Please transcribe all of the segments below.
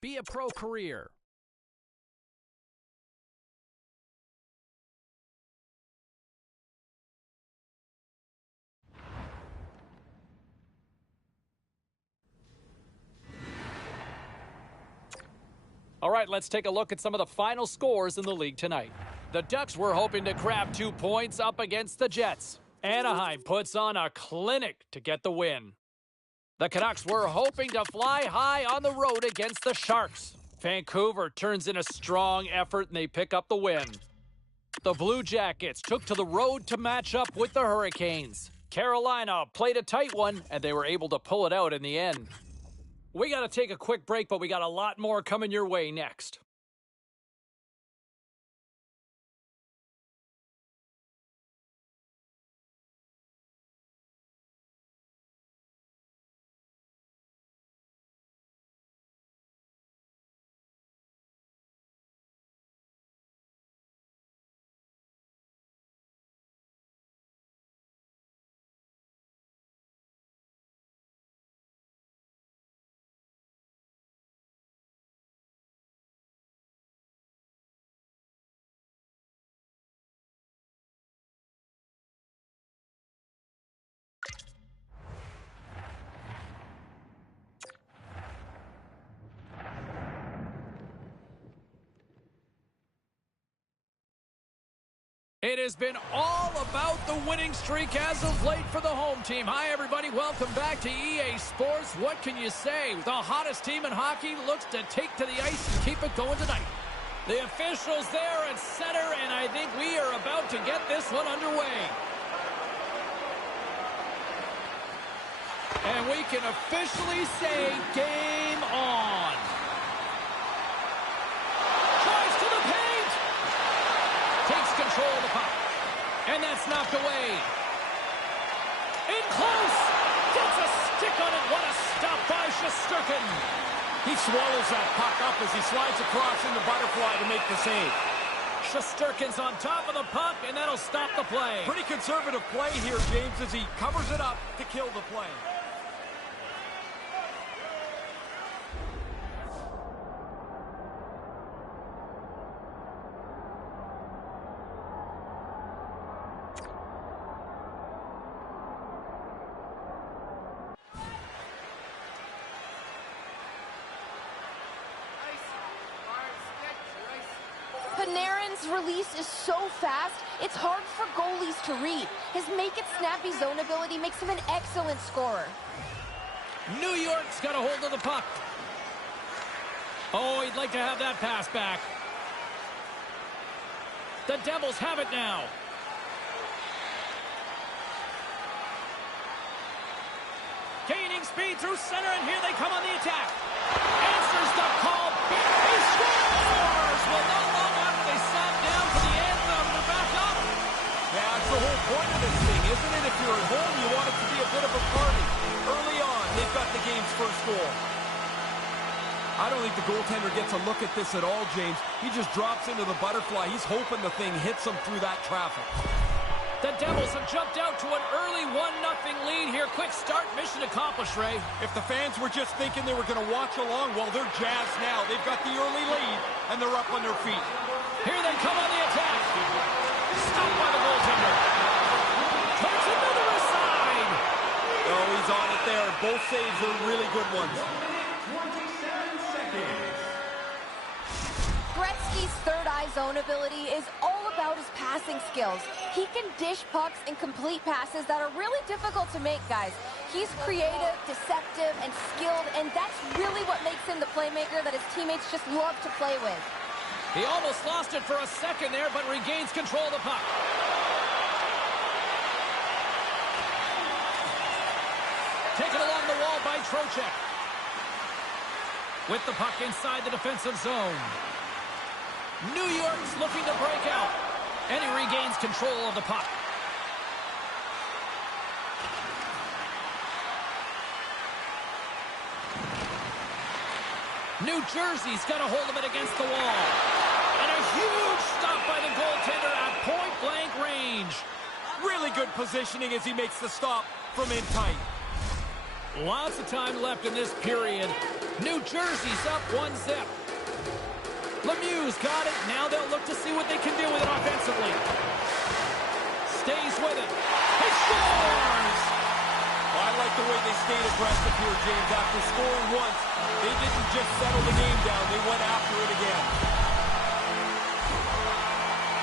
be a pro career. All right, let's take a look at some of the final scores in the league tonight. The Ducks were hoping to grab 2 points up against the Jets. Anaheim puts on a clinic to get the win. The Canucks were hoping to fly high on the road against the Sharks. Vancouver turns in a strong effort and they pick up the win. The Blue Jackets took to the road to match up with the Hurricanes. Carolina played a tight one and they were able to pull it out in the end. We got to take a quick break, but we got a lot more coming your way next. It has been all about the winning streak as of late for the home team. Hi, everybody. Welcome back to EA Sports. What can you say? The hottest team in hockey looks to take to the ice and keep it going tonight. The officials there at center, and I think we are about to get this one underway. And we can officially say game on. Control of the puck. And that's knocked away. In close. Gets a stick on it. What a stop by Shesterkin. He swallows that puck up as he slides across in the butterfly to make the save. Shesterkin's on top of the puck, and that'll stop the play. Pretty conservative play here, James, as he covers it up to kill the play. Panarin's release is so fast, it's hard for goalies to read. His make-it-snappy zone ability makes him an excellent scorer. New York's got a hold of the puck. Oh, he'd like to have that pass back. The Devils have it now. Gaining speed through center, and here they come on the attack. Answers the call. He scores! Well, not long after they sat down for the end zone, they're back up. Yeah, that's the whole point of this thing, isn't it? If you're at home, you want it to be a bit of a party. Early on, they've got the game's first goal. I don't think the goaltender gets a look at this at all, James. He just drops into the butterfly. He's hoping the thing hits him through that traffic. The Devils have jumped out to an early 1-0 lead here. Quick start, mission accomplished, Ray. If the fans were just thinking they were going to watch along, well, they're jazzed now. They've got the early lead, and they're up on their feet. Here they come on the attack. Stopped by the goaltender. Turns another aside. Oh, he's on it there. Both saves are really good ones. 27 seconds. Gretzky's third-eye zone ability is all about his passing skills. He can dish pucks and complete passes that are really difficult to make, guys. He's creative, deceptive, and skilled, and that's really what makes him the playmaker that his teammates just love to play with. He almost lost it for a second there, but regains control of the puck. Taken along the wall by Trocheck. With the puck inside the defensive zone. New York's looking to break out. And he regains control of the puck. New Jersey's got a hold of it against the wall. And a huge stop by the goaltender at point-blank range. Really good positioning as he makes the stop from in tight. Lots of time left in this period. New Jersey's up 1-0. Lemieux's got it. Now they'll look to see what they can do with it offensively. Stays with it. He scores! Well, I like the way they stayed aggressive here, James. After scoring once, they didn't just settle the game down. They went after it again.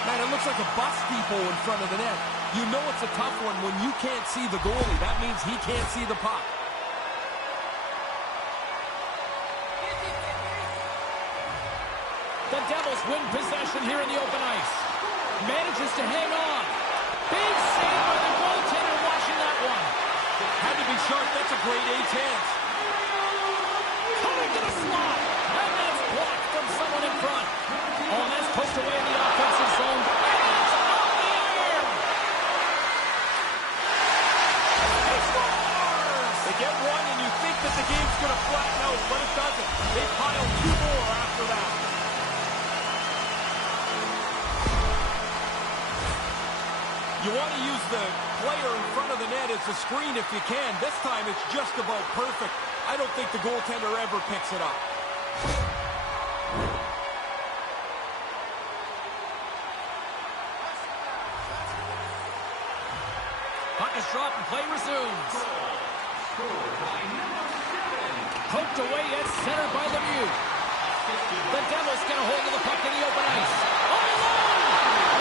Man, it looks like a bus depot in front of the net. You know it's a tough one when you can't see the goalie. That means he can't see the puck. The Devils win possession here in the open ice. Manages to hang on. Big save by the goaltender watching that one. Had to be sharp. That's a great A chance. Coming to the slot. And that's blocked from someone in front. Oh, and that's pushed away in the offensive zone. And it's on the iron. He scores! They get one, and you think that the game's going to flatten out, but it doesn't. They pile two more after that. You want to use the player in front of the net as a screen if you can. This time it's just about perfect. I don't think the goaltender ever picks it up. Puck is dropped and play resumes. Poked away at center by Lemieux. The Devils get a hold of the puck in the open ice. All alone!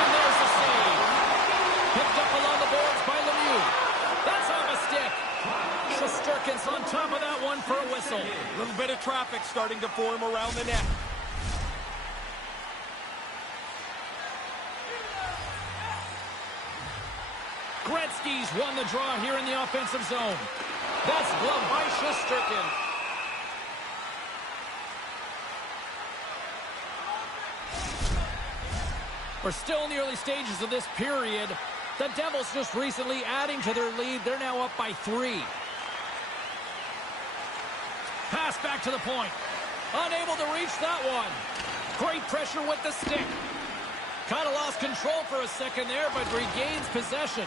And there's the save. Picked up along the boards by Lemieux. That's off a stick. Shesterkin's on top of that one for a whistle. A little bit of traffic starting to form around the net. Gretzky's won the draw here in the offensive zone. That's gloved by Shesterkin. We're still in the early stages of this period. The Devils just recently adding to their lead. They're now up by 3. Pass back to the point. Unable to reach that one. Great pressure with the stick. Kind of lost control for a second there, but regains possession.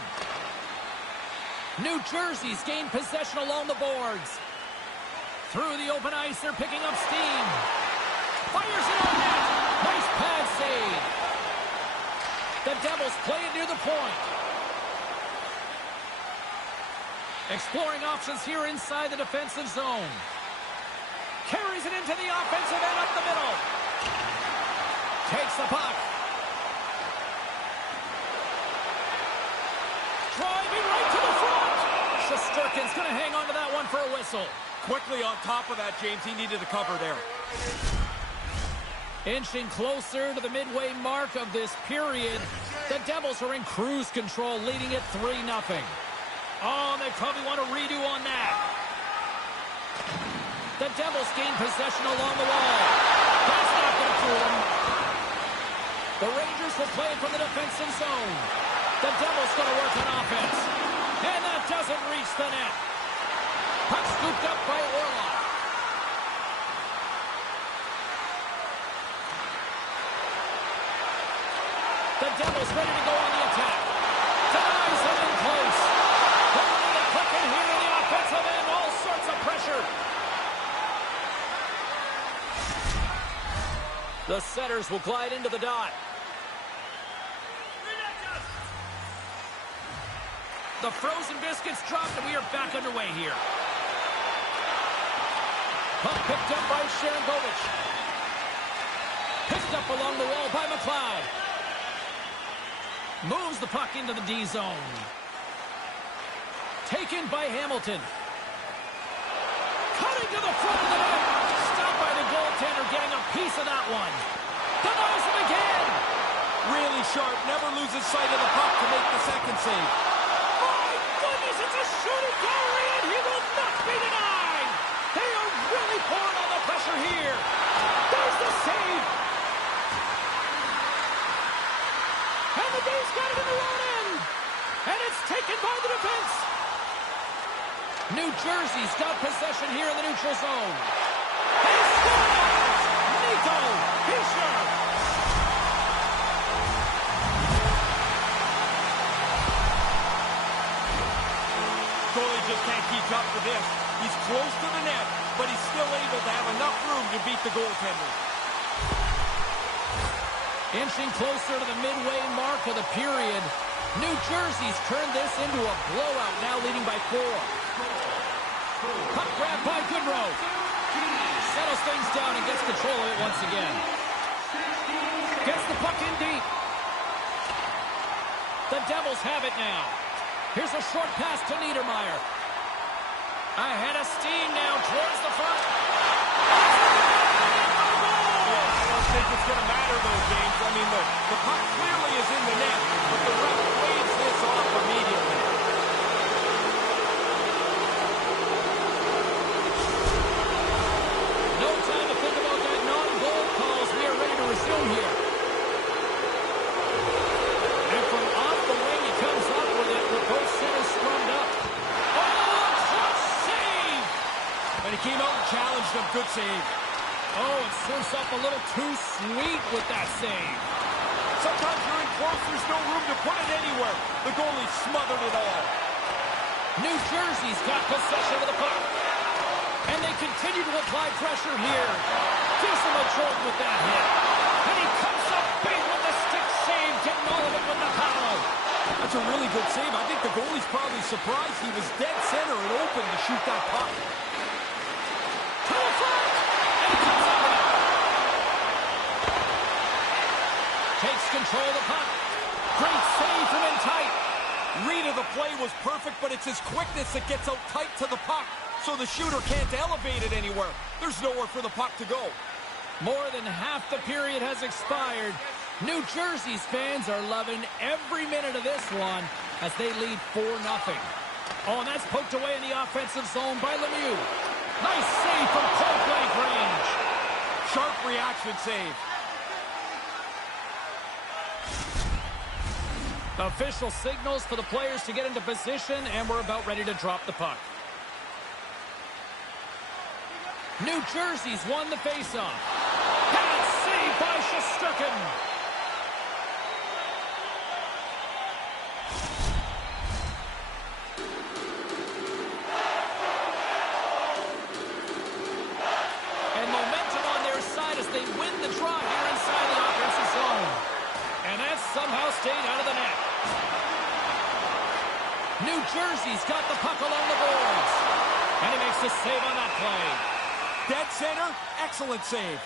New Jersey's gained possession along the boards. Through the open ice, they're picking up steam. Fires it on net. Nice pad save. The Devils play it near the point. Exploring options here inside the defensive zone. Carries it into the offensive end up the middle. Takes the puck. Driving right to the front. Shesterkin's going to hang on to that one for a whistle. Quickly on top of that, James. He needed a cover there. Inching closer to the midway mark of this period. The Devils are in cruise control, leading it 3-0. Oh, they probably want to redo on that. The Devils gain possession along the wall. That's not going to fool them. The Rangers will play it from the defensive zone. The Devils going to work on offense. And that doesn't reach the net. Puck scooped up by Orlov. The Devils ready to go on the attack. Denies them in close. Holding the puck in here in the offensive end. All sorts of pressure. The setters will glide into the dot. The frozen biscuits dropped, and we are back underway here. Puck picked up by Sharangovich. Picked up along the wall by McLeod. Moves the puck into the D zone. Taken by Hamilton. Cutting to the front of the net. Stopped by the goaltender, getting a piece of that one. Denies him again. Really sharp. Never loses sight of the puck to make the second save. My goodness, it's a shooting gallery, and he will not be denied. They are really pouring on the pressure here. There's the save. And the D's got it in the run in. And it's taken by the defense. New Jersey's got possession here in the neutral zone. He scores! Nico Hischier. Goalie just can't keep up with this. He's close to the net, but he's still able to have enough room to beat the goaltender. Inching closer to the midway mark of the period. New Jersey's turned this into a blowout, now leading by 4. Puck grab by Goodrow. Settles things down and gets control of it once again. Gets the puck in deep. The Devils have it now. Here's a short pass to Niedermeyer. Ahead of steam now towards the front. I don't think it's going to matter, though, James. I mean, the puck clearly is in the net, but the ref waves this off immediately. No time to think about that non-goal calls. We are ready to resume here. And from off the wing, he comes up with it with both centers scrummed up. Oh, clutch save! And he came out and challenged him. Good save. Oh, it serves up a little too sweet with that save. Sometimes you're in close, there's no room to put it anywhere. The goalie smothered it all. New Jersey's got possession of the puck. And they continue to apply pressure here. Gives him a jolt with that hit. And he comes up big with the stick save, getting all of it with the paddle. That's a really good save. I think the goalie's probably surprised he was dead center and open to shoot that puck. To the front! And he comes up with it. Takes control of the puck. Great save from in tight. Read of the play was perfect, but it's his quickness that gets out tight to the puck, so the shooter can't elevate it anywhere. There's nowhere for the puck to go. More than half the period has expired. New Jersey's fans are loving every minute of this one as they lead 4-0. Oh, and that's poked away in the offensive zone by Lemieux. Nice save from point-blank range. Sharp reaction save. Official signals for the players to get into position, and we're about ready to drop the puck. New Jersey's won the faceoff. And saved by Shesterkin. And momentum on their side as they win the draw here inside the offensive zone. And that somehow stayed out of the net. New Jersey's got the puck along the boards. And he makes the save on that play. Dead center, excellent save.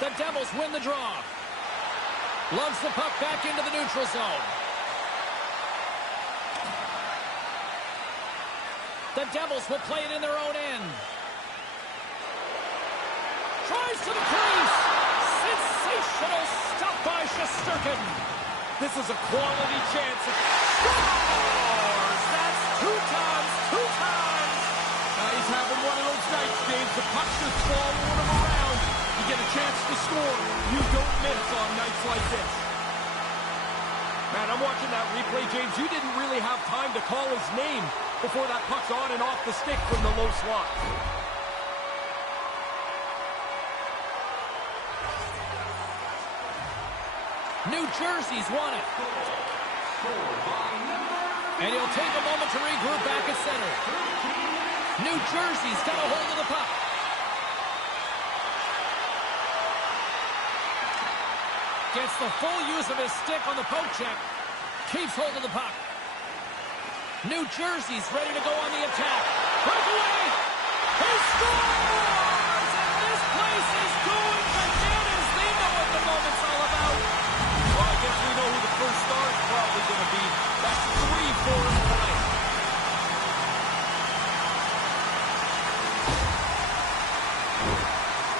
The Devils win the draw. Lugs the puck back into the neutral zone. The Devils will play it in their own end. Tries to the crease. Sensational stop by Shesterkin. This is a quality chance. Scores! That's two times. He's having one of those nights, James. The puck's just following him around. You get a chance to score. You don't miss on nights like this. Man, I'm watching that replay, James. You didn't really have time to call his name before that puck's on and off the stick from the low slot. New Jersey's won it. And he'll take a moment to regroup back at center. New Jersey's got a hold of the puck. Gets the full use of his stick on the poke check. Keeps hold of the puck. New Jersey's ready to go on the attack. Breakaway! He scores! And this place is going bananas. They know what the moment's all about. Well, I guess we know who the first star is probably going to be. That's 3 for him tonight.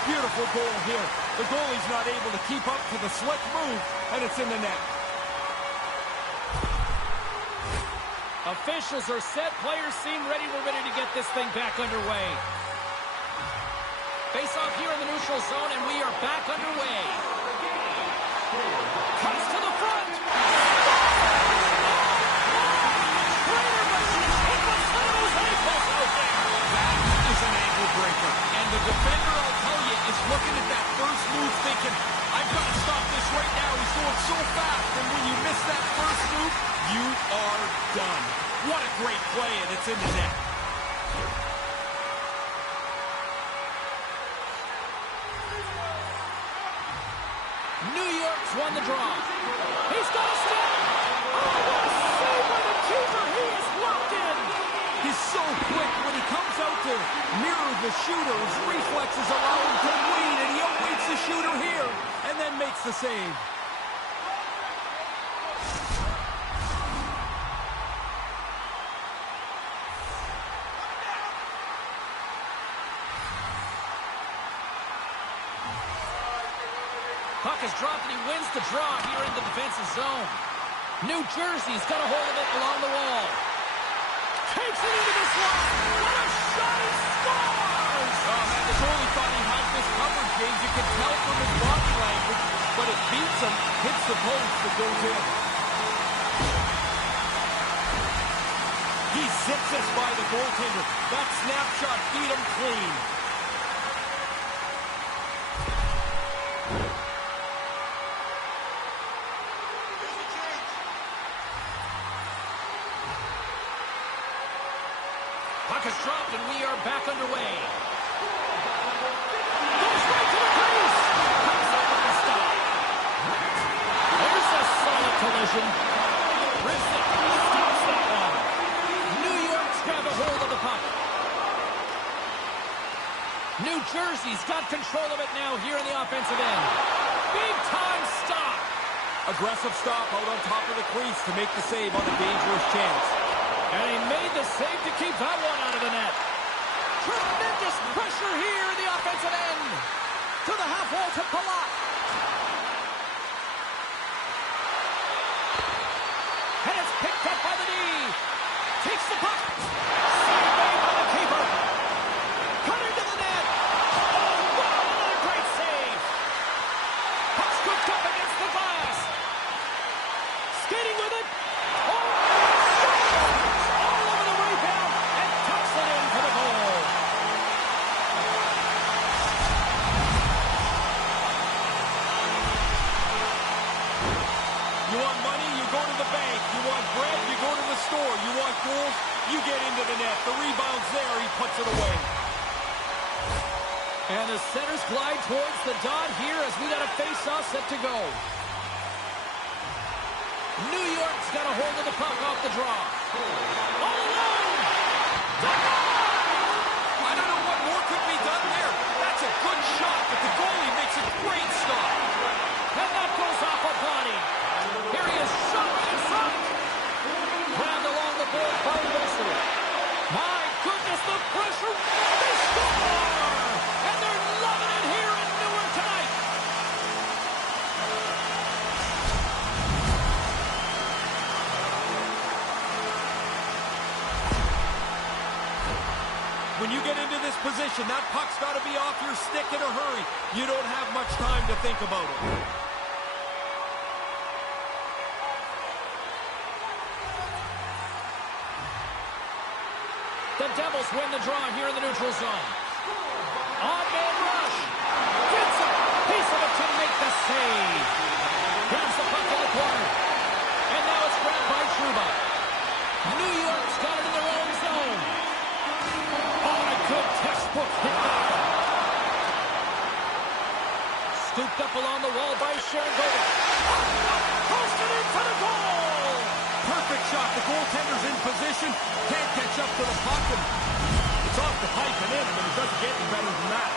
Beautiful goal here. The goalie's not able to keep up to the slick move, and it's in the net. Officials are set. Players seem ready. We're ready to get this thing back underway. Face off here in the neutral zone, and we are back underway. Comes to the front. That is an ankle breaker. And the defender, I'll tell you, is looking at that first move thinking, I've got to stop this right now. He's going so fast, and when you miss that first move, you are done. What a great play, and it's in the net. New York's won the draw. He's got a step. Oh, what a save by the keeper. He is locked in. He's so quick when he comes out to mirror the shooter. His reflexes allow him to wait, and he outweights the shooter here and then makes the save. Puck is dropped, and he wins the draw here in the defensive zone. New Jersey's got a hold of it along the wall. Takes it into the slot. What a shot! He scores! Oh, man, the goalie thought he had this covered, James. You can tell from his body language, but it beats him, hits the post, and goes in. He zips us by the goaltender. That snapshot beat him clean. Puck is dropped, and we are back underway. Goes right to the crease. Comes up with the stop. There's a solid collision. Rizzick stops that one. New York's got a hold of the puck. New Jersey's got control of it now here in the offensive end. Big time stop. Aggressive stop out on top of the crease to make the save on a dangerous chance. And he made the save to keep that one out of the net. Tremendous pressure here in the offensive end. To the half wall to Palat. And it's picked up by the D. Takes the puck. Save made by the keeper. Cutting to the net. Oh, wow, another great save. Puck scooped up against the glass. Skating with it. Oh, you want goals, you get into the net. The rebound's there, he puts it away. And the centers glide towards the dot here as we got a face-off set to go. New York's got a hold of the puck off the draw. All alone! I don't know what more could be done there. That's a good shot, but the goalie makes a great stop. And that goes off a body. Here he is, shot right in front. Grabbed along the board by Russell. My goodness, the pressure. They score! And they're loving it here in Newark tonight. When you get into this position, that puck's got to be off your stick in a hurry. You don't have much time to think about it. The Devils win the draw here in the neutral zone. On-man rush. Gets a piece of it to make the save. Grabs the puck in the corner. And now it's grabbed by Trouba. New York's got it in their own zone. Oh, a good textbook hit back. Scooped up along the wall by Sharangovich. Posted into the goal. Perfect shot. The goaltender's in position. Can't catch up to the puck. And it's off the pipe and in. I mean, it doesn't get any better than that.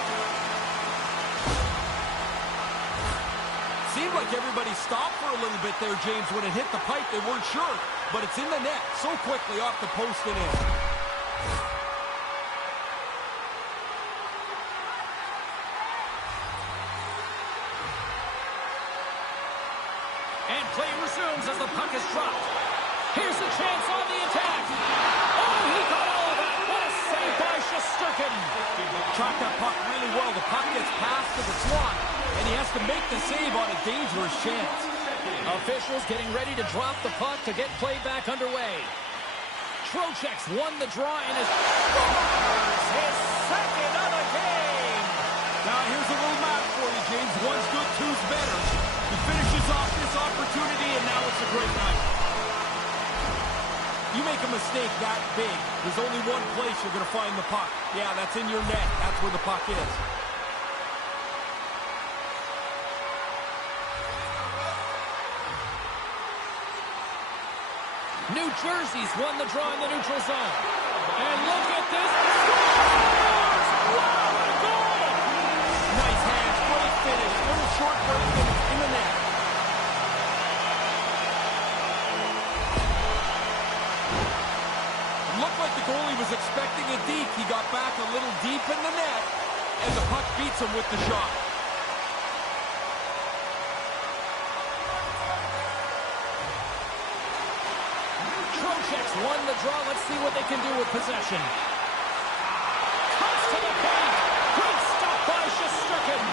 Seemed like everybody stopped for a little bit there, James. When it hit the pipe, they weren't sure. But it's in the net so quickly off the post and in. And play resumes as the puck is dropped. Here's a chance on the attack. Oh, he got all of it. What a save by Shesterkin. Shot that puck really well. The puck gets passed to the slot, and he has to make the save on a dangerous chance. Officials getting ready to drop the puck to get play back underway. Trocheck's won the draw and is his second of the game. Now, here's a little math for you, James. One's good, two's better. He finishes off this opportunity, and now it's a great night. You make a mistake that big, there's only one place you're going to find the puck. Yeah, that's in your net. That's where the puck is. New Jersey's won the draw in the neutral zone. And look at this. Scores! Wow, what a goal! Nice hands, great finish. Little short break, and it's in the net. It looked like the goalie was expecting a deke. He got back a little deep in the net, and the puck beats him with the shot. Won the draw. Let's see what they can do with possession. Cuts to the paint. Great stop by Shesterkin.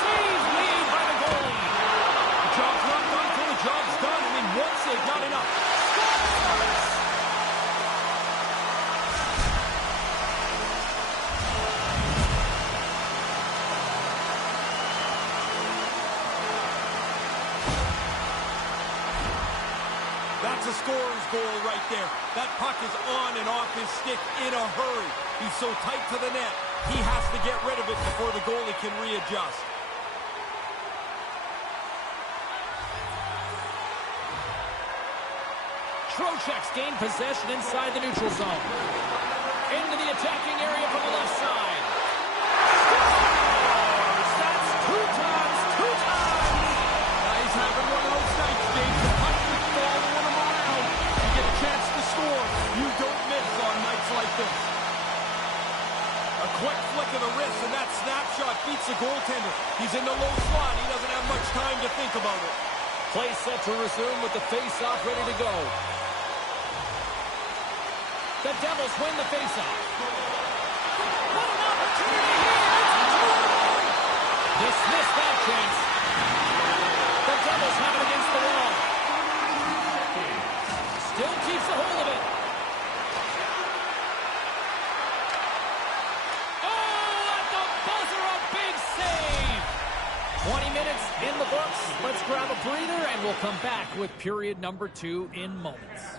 Save made by the goalie. The job's not done until the job's done. I mean, one save, not enough. Scores! That's a scorer's goal right there. That puck is on and off his stick in a hurry. He's so tight to the net, he has to get rid of it before the goalie can readjust. Trocheck's gained possession inside the neutral zone. Into the attacking area from the left side. Scores! That's two times. Now he's having one of those nights, James. The puck is following him around. You get a chance to score. You don't miss on nights like this. A quick flick of the wrist, and that snapshot beats the goaltender. He's in the low slot. He doesn't have much time to think about it. Play set to resume with the face-off ready to go. The Devils win the face-off. What an opportunity here! Dismiss that chance. The Devils have it against the wall. Still keeps a hold of it. Oh, at the buzzer, a big save. 20 minutes in the books. Let's grab a breather, and we'll come back with period number 2 in moments.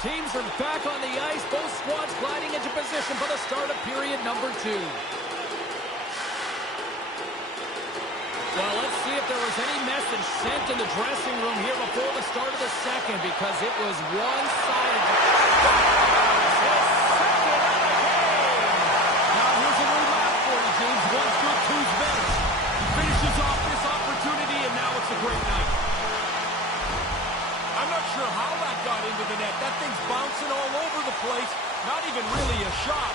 Teams are back on the ice. Both squads gliding into position for the start of period number 2. Well, let's see if there was any message sent in the dressing room here before the start of the second, because it was one-sided. His second of the game. Now here's a little math for you, James. One's good, two's better. He finishes off this opportunity, and now it's a great night. I'm not sure how that got into the net. That thing's bouncing all over the place. Not even really a shot,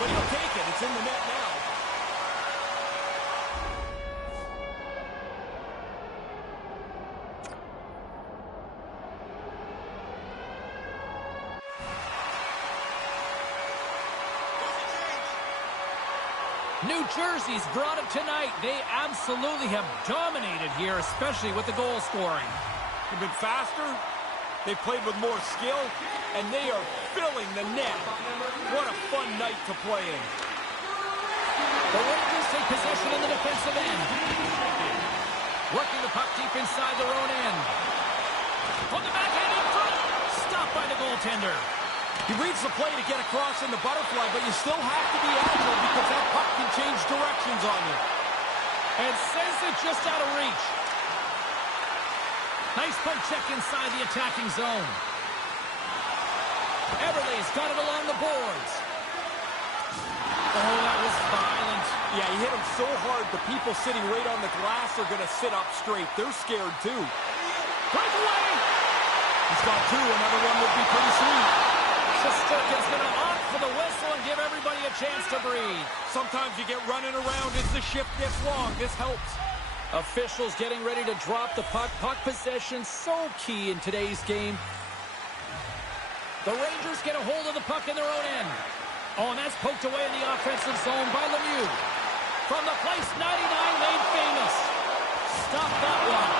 but he'll take it. It's in the net now. New Jersey's brought it tonight. They absolutely have dominated here, especially with the goal scoring. They've been faster, they've played with more skill, and they are filling the net. What a fun night to play in. The Rangers take possession in the defensive end. Working the puck deep inside their own end. From the backhand in front. Stopped by the goaltender. He reads the play to get across in the butterfly, but you still have to be agile because that puck can change directions on you. And sends it just out of reach. Nice poke check inside the attacking zone. Everly's got it along the boards. Oh, that was violent. Yeah, he hit him so hard, the people sitting right on the glass are going to sit up straight. They're scared, too. Breakaway! He's got two. Another one would be pretty sweet. Shesterkin's going to opt for the whistle and give everybody a chance to breathe. Sometimes you get running around as the shift gets long. This helps. Officials getting ready to drop the puck. Puck possession so key in today's game. The Rangers get a hold of the puck in their own end. Oh, and that's poked away in the offensive zone by Lemieux. From the place 99 made famous. Stop that one.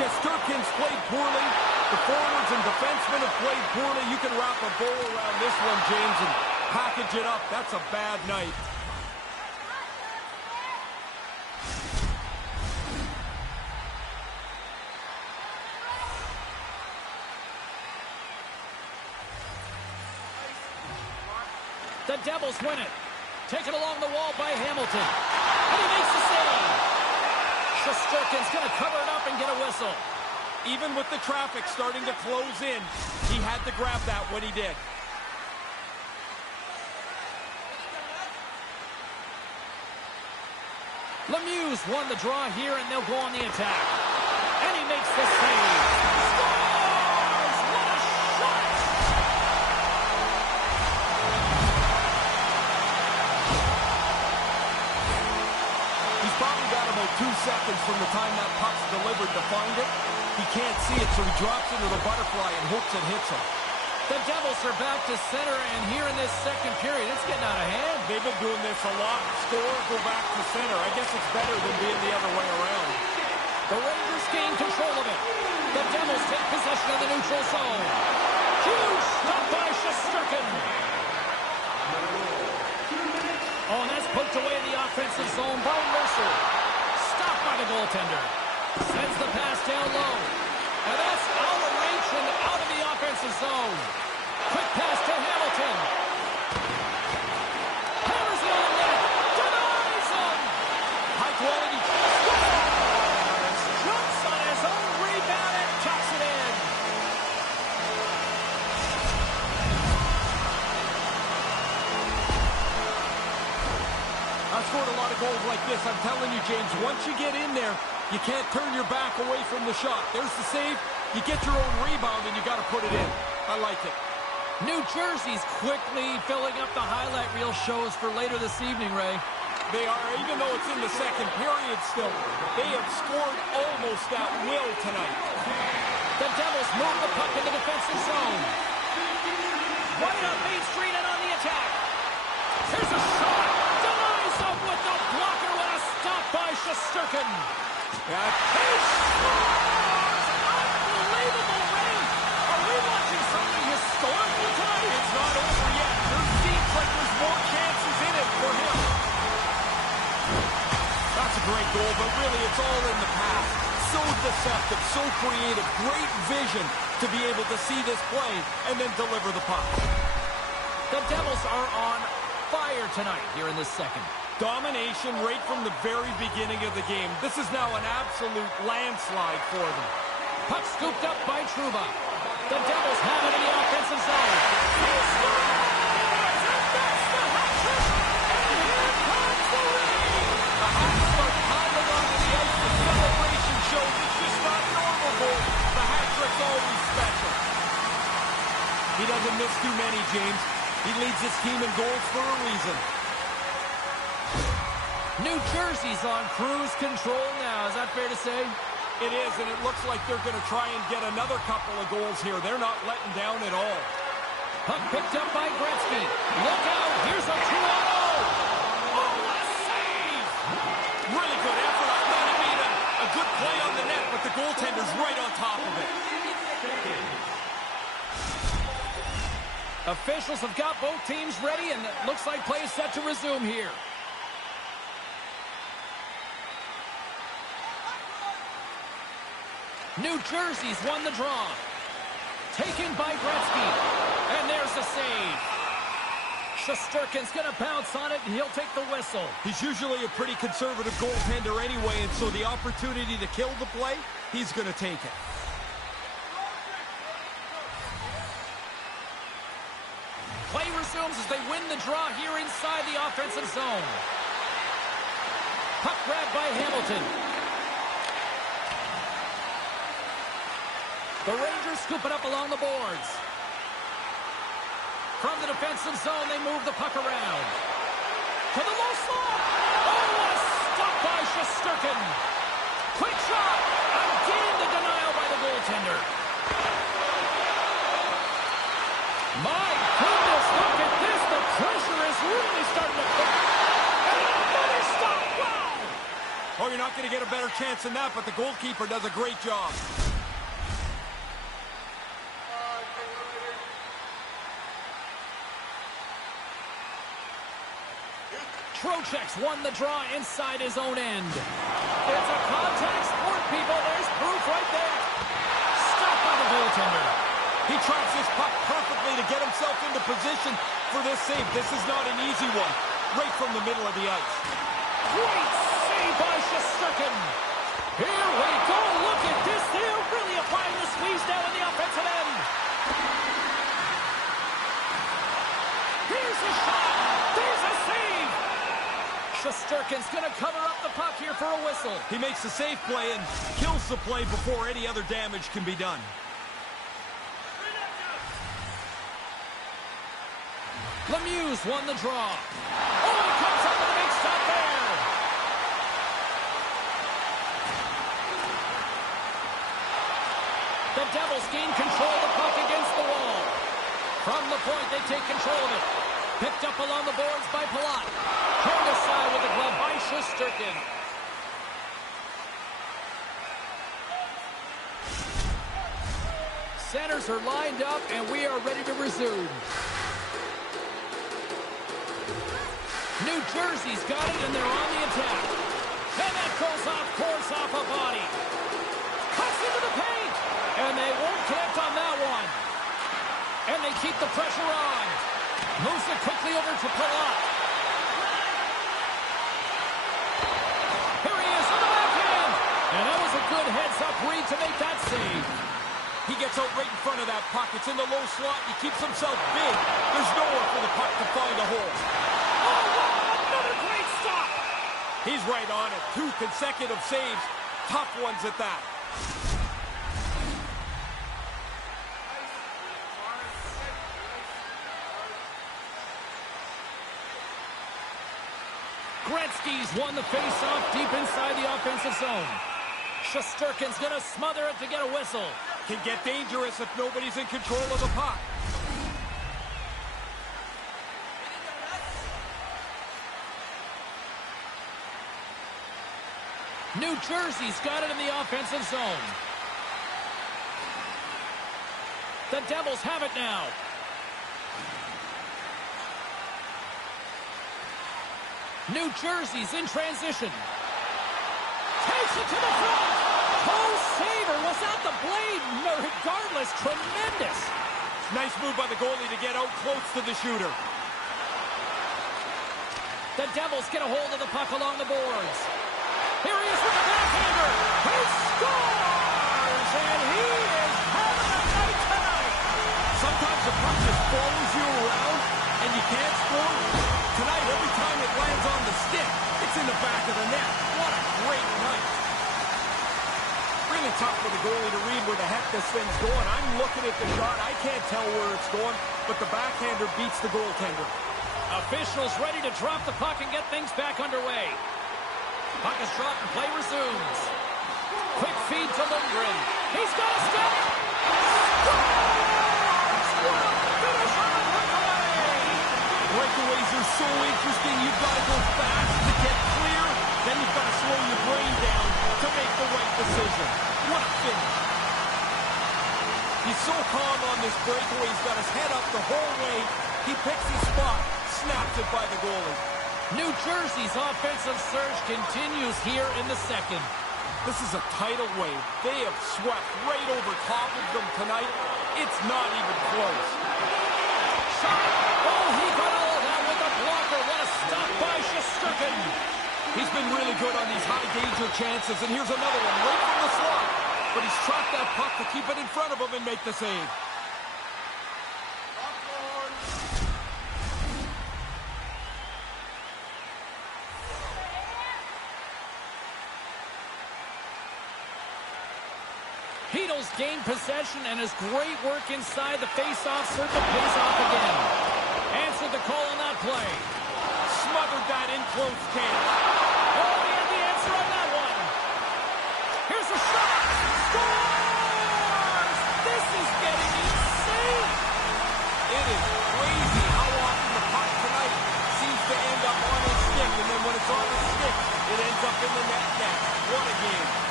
Shesterkin's played poorly. The forwards and defensemen have played poorly. You can wrap a bow around this one, James, and package it up. That's a bad night. The Devils win it. Taken along the wall by Hamilton. And he makes the save. Shesterkin's going to cover it up and get a whistle. Even with the traffic starting to close in, he had to grab that when he did. Lemieux's won the draw here, and they'll go on the attack. And he makes the save. Scores! What a shot! He's probably got about 2 seconds from the time that puck's delivered to find it. He can't see it, so he drops into the butterfly and hopes it hits him. The Devils are back to center, and here in this second period, it's getting out of hand. They've been doing this a lot. Score, go back to center. I guess it's better than being the other way around. The Rangers gain control of it. The Devils take possession of the neutral zone. Huge stop by Shesterkin. Oh, and that's poked away in the offensive zone by Mercer. Stopped by the goaltender. Sends the pass down low. And that's out of reach and out of the offensive zone. Quick pass to Hamilton. Hammers it on the net. Denies him. High quality. Scores! Jumps on his own rebound and tucks it in. I've scored a lot of goals like this. I'm telling you, James, once you get in there, you can't turn your back away from the shot. There's the save. You get your own rebound, and you got to put it in. I like it. New Jersey's quickly filling up the highlight reel shows for later this evening, Ray. They are, even though it's in the second period still, they have scored almost at will tonight. The Devils move the puck in the defensive zone. Right up Main Street and on the attack. Here's a shot. Denies him with the blocker. What a stop by Shesterkin. Yeah. He scores! Unbelievable, Ray. Are we watching something historical tonight? It's not over yet. There seems like there's more chances in it for him. That's a great goal, but really it's all in the past. So deceptive, so creative, great vision to be able to see this play and then deliver the puck. The Devils are on fire tonight here in this second. Domination right from the very beginning of the game. This is now an absolute landslide for them. Puck scooped up by Trouba. The Devils have it in the offensive zone. He scores! And that's the hat trick! And here comes the ring! The hats start piling onto the ice. The celebration shows it's just not normal, boys. The hat trick's always special. He doesn't miss too many, James. He leads his team in goals for a reason. New Jersey's on cruise control now. Is that fair to say? It is, and it looks like they're going to try and get another couple of goals here. They're not letting down at all. Puck picked up by Gretzky. Look out. Here's a 2-on-0. Oh, what a save! Really good effort. I thought he made a good play on the net, but the goaltender's right on top of it. Officials have got both teams ready, and it looks like play is set to resume here. New Jersey's won the draw. Taken by Gretzky. And there's the save. Shesterkin's going to bounce on it, and he'll take the whistle. He's usually a pretty conservative goaltender anyway, and so the opportunity to kill the play, he's going to take it. Play resumes as they win the draw here in inside the offensive zone. Puck grabbed by Hamilton. The Rangers scoop it up along the boards. From the defensive zone, they move the puck around. To the low slot. Oh, what a stop by Shesterkin. Quick shot. Again, the denial by the goaltender. My goodness, look at this. The pressure is really starting to put. And another stop. Wow. Oh, you're not going to get a better chance than that, but the goalkeeper does a great job. Trocheck's won the draw inside his own end. It's a contact sport, people. There's proof right there. Stop by the goaltender. He traps this puck perfectly to get himself into position for this save. This is not an easy one. Right from the middle of the ice. Great save by Shesterkin. Here we go. Look at this. They're really applying the squeeze now in the offensive end. Here's a shot. There's a save. Shesterkin's going to cover up the puck here for a whistle. He makes the safe play and kills the play before any other damage can be done. Lemieux won the draw. Oh, he comes up with a big stop there. The Devils gain control of the puck against the wall. From the point, they take control of it. Picked up along the boards by Palat. Turned aside with the glove by Shesterkin. Centers are lined up, and we are ready to resume. New Jersey's got it, and they're on the attack. And that goes off course off a body. Cuts into the paint, and they won't connect on that one. And they keep the pressure on. Moves it quickly over to Palat. Here he is on the backhand. And that was a good heads-up read to make that save. He gets out right in front of that puck. It's in the low slot. He keeps himself big. There's nowhere for the puck to find a hole. Oh, wow, another great stop. He's right on it. 2 consecutive saves. Tough ones at that. Gretzky's won the face-off deep inside the offensive zone. Shesterkin's going to smother it to get a whistle. Can get dangerous if nobody's in control of the puck. New Jersey's got it in the offensive zone. The Devils have it now. New Jersey's in transition. Takes it to the front. Oh, saver. Was that the blade? No, regardless, tremendous. Nice move by the goalie to get out close to the shooter. The Devils get a hold of the puck along the boards. Here he is with the backhander. He scores! And he is having a night tonight. Sometimes the puck just follows you around and you can't score. Tonight, every time it lands on the stick, it's in the back of the net. What a great night. Really tough for the goalie to read where the heck this thing's going. I'm looking at the shot. I can't tell where it's going, but the backhander beats the goaltender. Officials ready to drop the puck and get things back underway. Puck is dropped and play resumes. Quick feed to Lundgren. He's got a step. Finish on the breakaway. Breakaways are so interesting. You've got to go fast to get clear. Then you've got to slow your brain down to make the right decision. What a finish. He's so calm on this breakaway. He's got his head up the whole way. He picks his spot, snaps it by the goalie. New Jersey's offensive surge continues here in the second. This is a tidal wave. They have swept right over top of them tonight. It's not even close. Shot! Oh, he got all that with a blocker. What a stop by Shesterkin. He's been really good on these high-danger chances, and here's another one right from the slot. But he's trapped that puck to keep it in front of him and make the save. Needles gained possession, and his great work inside the faceoff circle pays off again. Answered the call on that play. Smothered that in close camp. Oh, he had the answer on that one. Here's a shot. Scores! This is getting insane. It is crazy how often the puck tonight seems to end up on his stick, and then when it's on his stick, it ends up in the net next. What a game.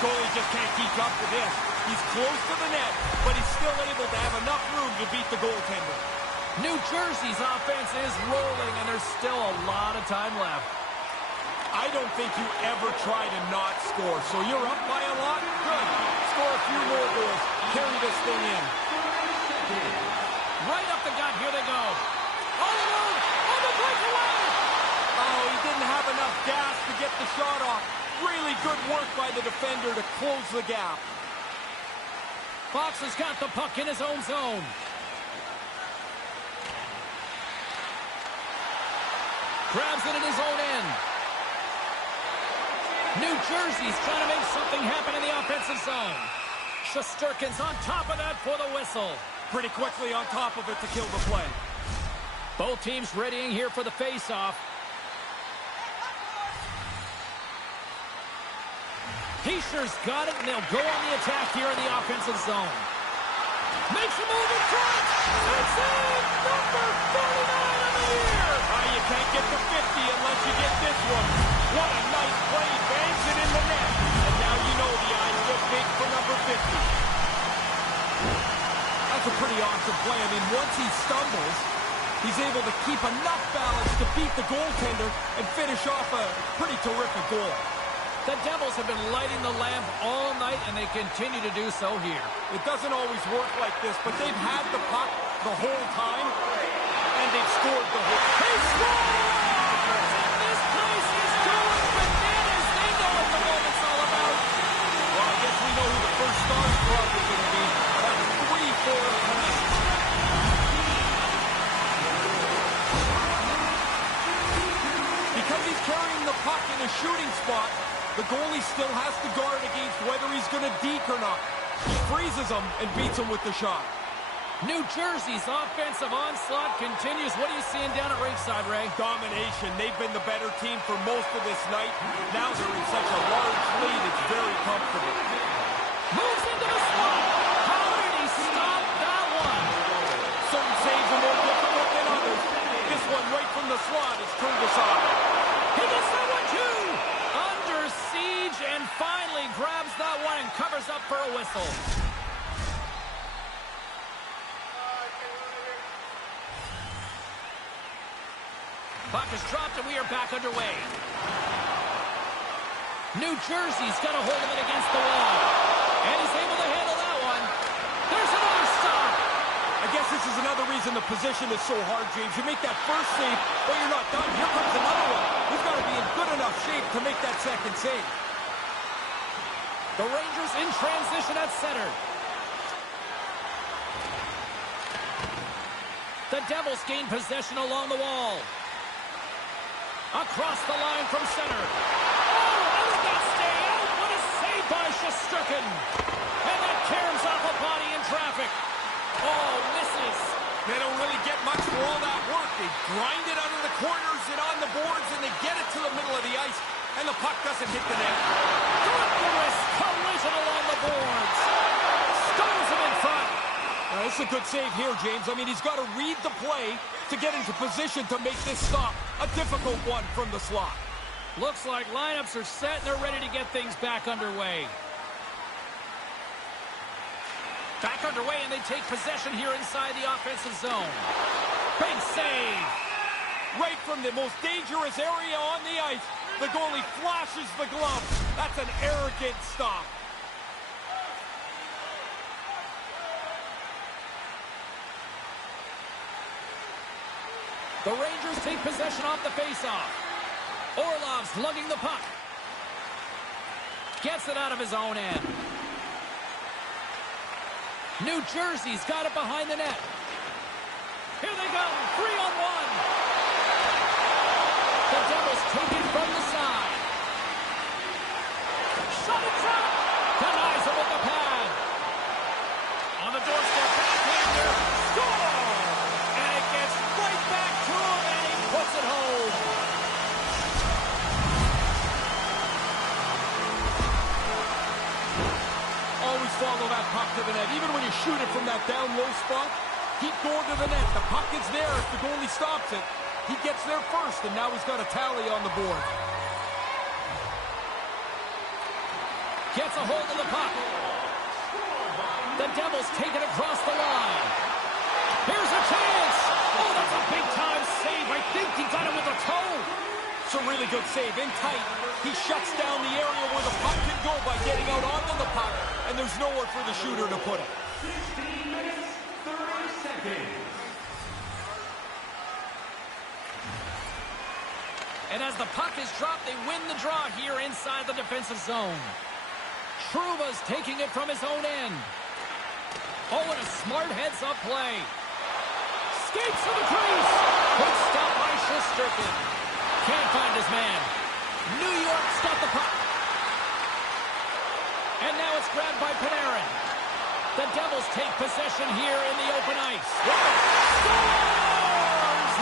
Goalie just can't keep up with this. He's close to the net, but he's still able to have enough room to beat the goaltender. New Jersey's offense is rolling, and there's still a lot of time left. I don't think you ever try to not score, so you're up by a lot? Good. Score a few more goals. Carry this thing in. Right up the gut. Here they go. All alone. On the breakaway. Oh, he didn't have enough gas to get the shot off. Really good work by the defender to close the gap. Fox has got the puck in his own zone. Grabs it in his own end. New Jersey's trying to make something happen in the offensive zone. Shesterkin's on top of that for the whistle. Pretty quickly on top of it to kill the play. Both teams readying here for the face-off. Heischer's got it, and they'll go on the attack here in the offensive zone. Makes a move in front. That's it! Number 49 of the year! You can't get to 50 unless you get this one. What a nice play. Bangs it in the net. And now you know the eyes look big for number 50. That's a pretty awesome play. I mean, once he stumbles, he's able to keep enough balance to beat the goaltender and finish off a pretty terrific goal. The Devils have been lighting the lamp all night, and they continue to do so here. It doesn't always work like this, but they've had the puck the whole time, and they've scored the whole time. He scores! And this place is going bananas. They know what the moment's all about. Well, I guess we know who the first star is probably going to be. That's 3-4 tonight. Because he's carrying the puck in a shooting spot, the goalie still has to guard against whether he's going to deke or not. He freezes him and beats him with the shot. New Jersey's offensive onslaught continues. What are you seeing down at ringside, Ray? Domination. They've been the better team for most of this night. Now they're in such a large lead, it's very comfortable. Moves into the slot. How did he stop that one? Certain saves are more difficult than others. This one right from the slot is turned aside. He gets that one too. Under siege, and finally grabs that one and covers up for a whistle. Puck is dropped, and we are back underway. New Jersey's got a hold of it against the wall. And he's able to handle that one. There's another stop. I guess this is another reason the position is so hard, James. You make that first save, but you're not done. Here comes another one. He's got to be in good enough shape to make that second save. The Rangers in transition at center. The Devils gain possession along the wall. Across the line from center. Oh, how did that stay out? What a save by Shesterkin. And that tears off a body in traffic. Oh, misses. They don't really get much for all that work. They grind it out of the corners and on the boards, and they get it to the middle of the ice, and the puck doesn't hit the net. Thunderous collision along the boards. Stones him in front. Now, this is a good save here, James. I mean, he's got to read the play to get into position to make this stop. A difficult one from the slot. Looks like lineups are set and they're ready to get things back underway. Back underway, and they take possession here inside the offensive zone. Big save. Right from the most dangerous area on the ice, the goalie flashes the glove. That's an arrogant stop. The Rangers take possession off the faceoff. Orlov's lugging the puck. Gets it out of his own end. New Jersey's got it behind the net. Here they go, 3-on-1. The Devils take it from the side. Shot in front. Denies him follow that puck to the net. Even when you shoot it from that down low spot, keep going to the net. The puck is there if the goalie stops it. He gets there first, and now he's got a tally on the board. Gets a hold of the puck. The Devils take it across the line. Here's a chance. Oh, that's a big-time save. I think he got it with a toe. It's a really good save. In tight, he shuts down the area where the puck can go by getting out onto the puck, and there's nowhere for the shooter to put it. 16 minutes, 30 seconds. And as the puck is dropped, they win the draw here inside the defensive zone. Trouba's taking it from his own end. Oh, and a smart heads-up play. Skates to the crease. Quick stop by Shesterkin. Can't find his man. New York's got the puck. And now it's grabbed by Panarin. The Devils take possession here in the open ice. Scores!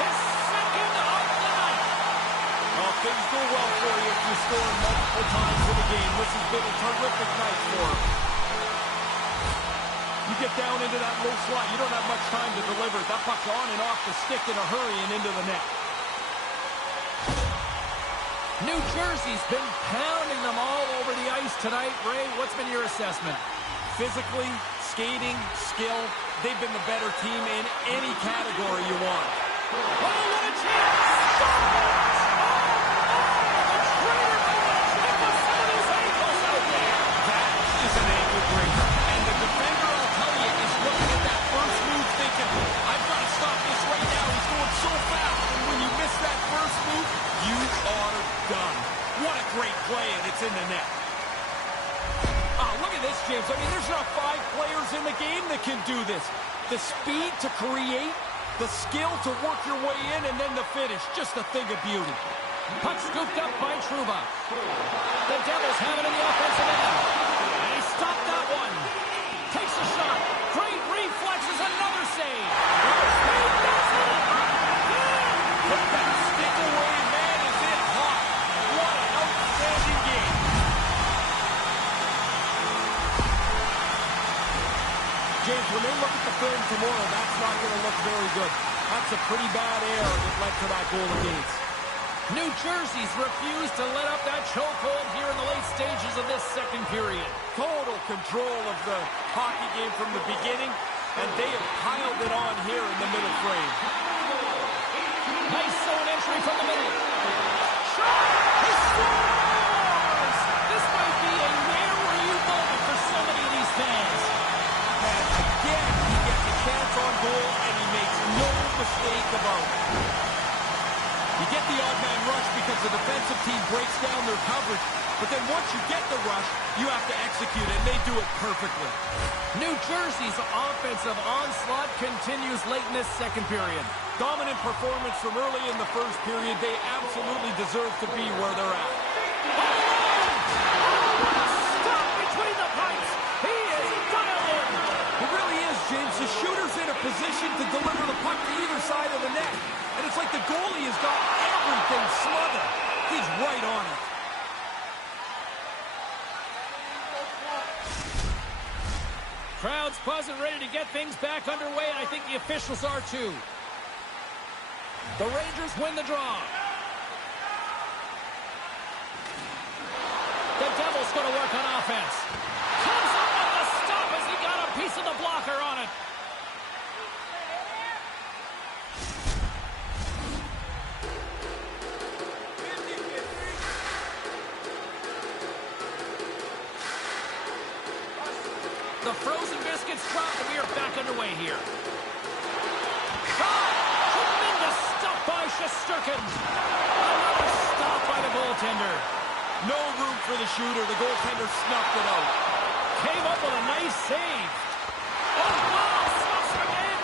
His second of the night. Well, things go well for you if you're scoring multiple times in a game. This has been a terrific night for him. You get down into that low slot, you don't have much time to deliver. That puck's on and off the stick in a hurry and into the net. New Jersey's been pounding them all over the ice tonight. Ray, what's been your assessment? Physically, skating, skill, they've been the better team in any category you want. Oh, what a chance! Scores! The Traitor going to check with some of these ankles out there. That is an ankle breaker. And the defender, I'll tell you, is looking at that first move thinking, I've got to stop this right now. He's going so fast. And when you miss that first move, you are done. What a great play, and it's in the net. Look at this, James. I mean, there's not 5 players in the game that can do this. The speed to create, the skill to work your way in, and then the finish. Just a thing of beauty. Puck scooped up by Trouba. The Devils have it in the offensive end. And he stopped that one. Takes a shot. Great reflexes, another save. He does it! Put that stick away, man, is it hot. What an outstanding game. James, when they look at the film tomorrow, that's not going to look very good. That's a pretty bad error that led to that goal against. New Jersey's refused to let up that chokehold here in the late stages of this second period. Total control of the hockey game from the beginning, and they have piled it on here in the middle frame. Nice zone entry from the middle. Shot! He scores! This might be a where-were-you moment for so many of these fans. And again, he gets a chance on goal, and he makes no mistake about it. You get the odd man rush because the defensive team breaks down their coverage, but then once you get the rush, you have to execute it, and they do it perfectly. New Jersey's offensive onslaught continues late in this second period. Dominant performance from early in the first period. They absolutely deserve to be where they're at. Stop between the pipes. He is dialed in. It really is, James. The shooter's in a position to deliver the puck to either side of the net. And it's like the goalie has got everything smothered. He's right on it. Crowd's buzzing, ready to get things back underway, and I think the officials are too. The Rangers win the draw. The Devils going to work on offense. Comes up with the stop as he got a piece of the blocker on it. The frozen biscuits dropped, and we are back underway here. Tremendous stop by Shesterkin. Another stop by the goaltender. No room for the shooter. The goaltender snuffed it out. Came up with a nice save. Oh, wow, snuffs him again.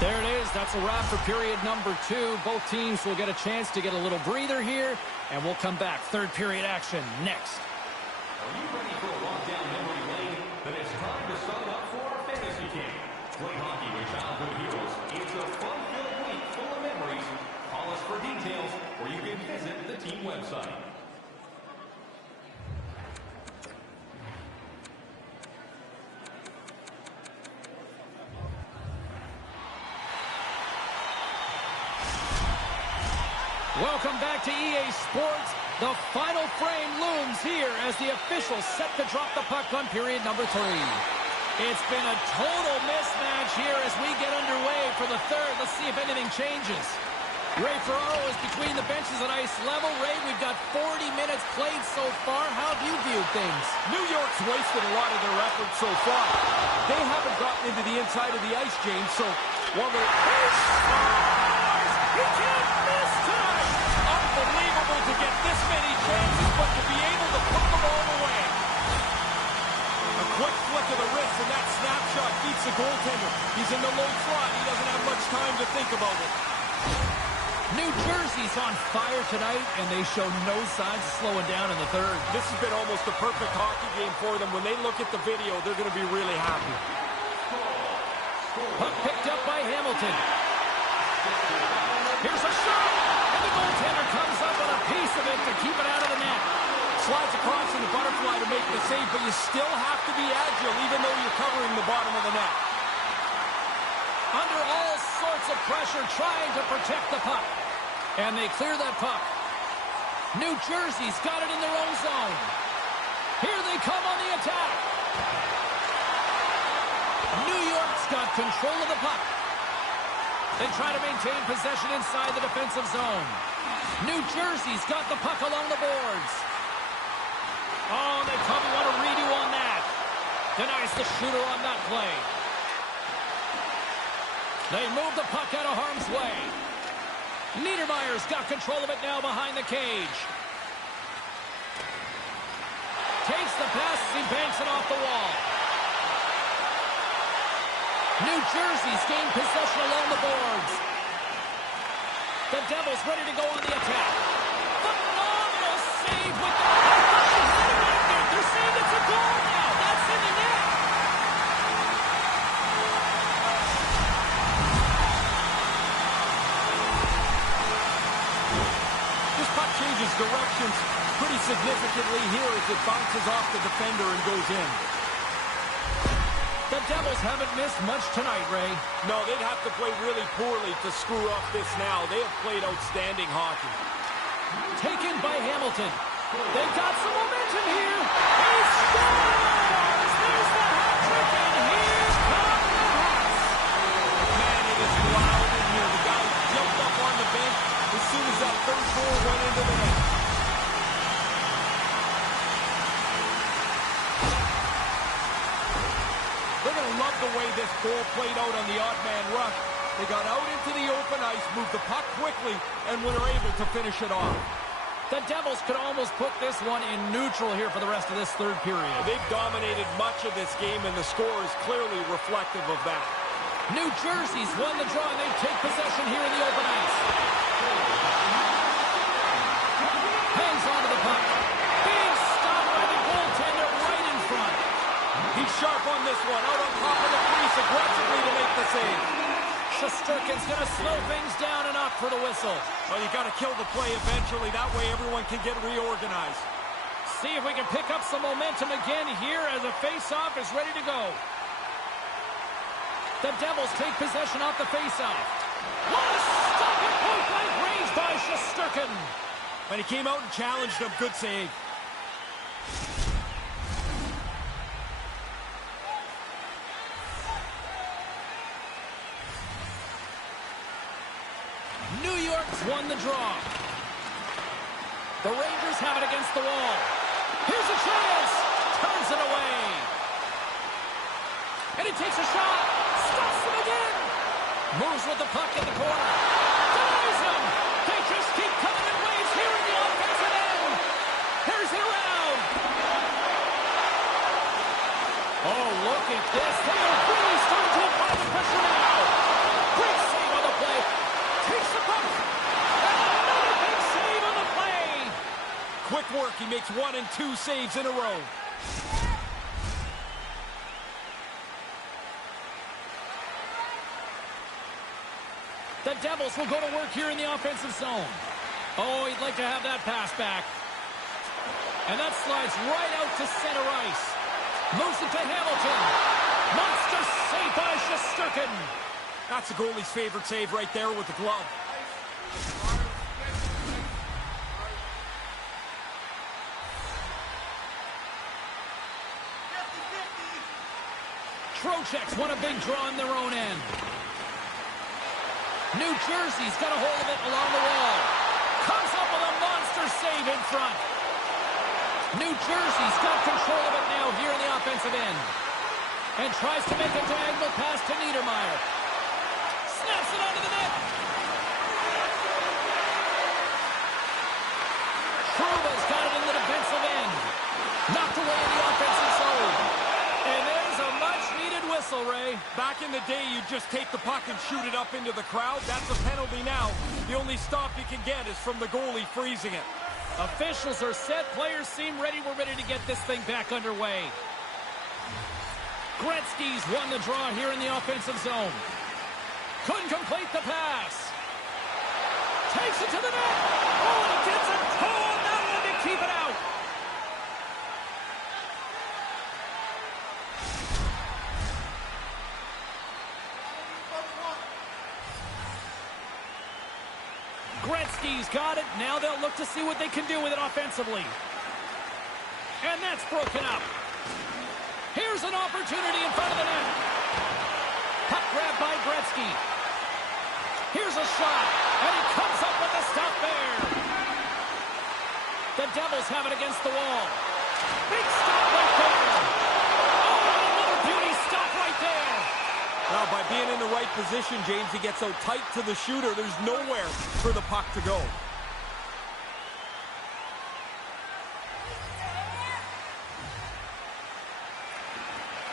There it is. That's a wrap for period number 2. Both teams will get a chance to get a little breather here, and we'll come back. Third period action next. Are you ready for a walk down memory lane? Then it's time to sign up for our fantasy camp. Play hockey with childhood heroes. It's a fun-filled week full of memories. Call us for details, or you can visit the team website. Welcome back to EA Sports. The final frame looms here as the officials set to drop the puck on period number 3. It's been a total mismatch here as we get underway for the third. Let's see if anything changes. Ray Ferraro is between the benches at ice level. Ray, we've got 40 minutes played so far. How have you viewed things? New York's wasted a lot of their effort so far. They haven't gotten into the inside of the ice, James, so while they're... He scores! He can't miss tonight! Unbelievable to get this many chances, but to be able to put them all away. A quick flick of the wrist, and that snapshot beats the goaltender. He's in the low slot. He doesn't have much time to think about it. New Jersey's on fire tonight, and they show no signs of slowing down in the third. This has been almost a perfect hockey game for them. When they look at the video, they're going to be really happy. Puck picked up by Hamilton. Here's a shot, and the goaltender comes up with a piece of it to keep it out of the net. Slides across in the butterfly to make the save, but you still have to be agile even though you're covering the bottom of the net. Under all sorts of pressure, trying to protect the puck. And they clear that puck. New Jersey's got it in their own zone. Here they come on the attack. New York's got control of the puck. They try to maintain possession inside the defensive zone. New Jersey's got the puck along the boards. Oh, they probably want a redo on that. Denies the shooter on that play. They move the puck out of harm's way. Niedermayer's got control of it now behind the cage. Takes the pass as he banks it off the wall. New Jersey's gained possession along the boards. The Devils ready to go on the attack. Phenomenal save with the... They're saying it's a goal now. That's in the net. This puck changes directions pretty significantly here as it bounces off the defender and goes in. The Devils haven't missed much tonight, Ray. No, they'd have to play really poorly to screw up this now. They have played outstanding hockey. Taken by Hamilton. They've got some momentum here. He scores! There's the hat trick, and here come the Hats. Man, it is loud in here. The guys jumped up on the bench as soon as that first goal went into the net. They're going to love the way this goal played out on the odd man rush. They got out into the open ice, moved the puck quickly, and were able to finish it off. The Devils could almost put this one in neutral here for the rest of this third period. They've dominated much of this game, and the score is clearly reflective of that. New Jersey's won the draw, and they take possession here in the open ice. Hangs onto the puck. Being stopped by the goaltender right in front. He's sharp on this one, out on top of the crease aggressively to make the save. Shesterkin's going to slow things down and up for the whistle. Well, you got to kill the play eventually. That way everyone can get reorganized. See if we can pick up some momentum again here as a face-off is ready to go. The Devils take possession off the face-off. What a stop at point-blank range by Shesterkin. When he came out and challenged him, good save. New York's won the draw. The Rangers have it against the wall. Here's a chance. Turns it away. And he takes a shot. Stops him again. Moves with the puck in the corner. Denies him. They just keep coming in waves here in the offensive end. Here's it around. Oh, look at this. They are really starting to apply the pressure now. Great save on the play. Takes the puck. And another big save on the play. Quick work. He makes 1 and 2 saves in a row. The Devils will go to work here in the offensive zone. Oh, he'd like to have that pass back. And that slides right out to center ice. Moves it to Hamilton. Monster save by Shesterkin. That's the goalie's favorite save right there with the glove. Trocheck's won a big draw in their own end. New Jersey's got a hold of it along the wall. Comes up with a monster save in front. New Jersey's got control of it now here in the offensive end. And tries to make a diagonal pass to Niedermeyer. Snaps it onto the net. Trouba's got it in the defensive end. Knocked away in the offensive zone. And there's a much-needed whistle, Ray. Back in the day, you just take the puck and shoot it up into the crowd. That's a penalty now. The only stop you can get is from the goalie freezing it. Officials are set. Players seem ready. We're ready to get this thing back underway. Gretzky's won the draw here in the offensive zone. Couldn't complete the pass. Takes it to the net. Oh, and he gets a toe on that one to keep it out. Gretzky's got it. Now they'll look to see what they can do with it offensively. And that's broken up. Here's an opportunity in front of the net. Puck grab by Gretzky. Here's a shot, and he comes up with the stop there. The Devils have it against the wall. Big stop right there. Oh, another beauty stop right there. Now, by being in the right position, James, he gets so tight to the shooter, there's nowhere for the puck to go.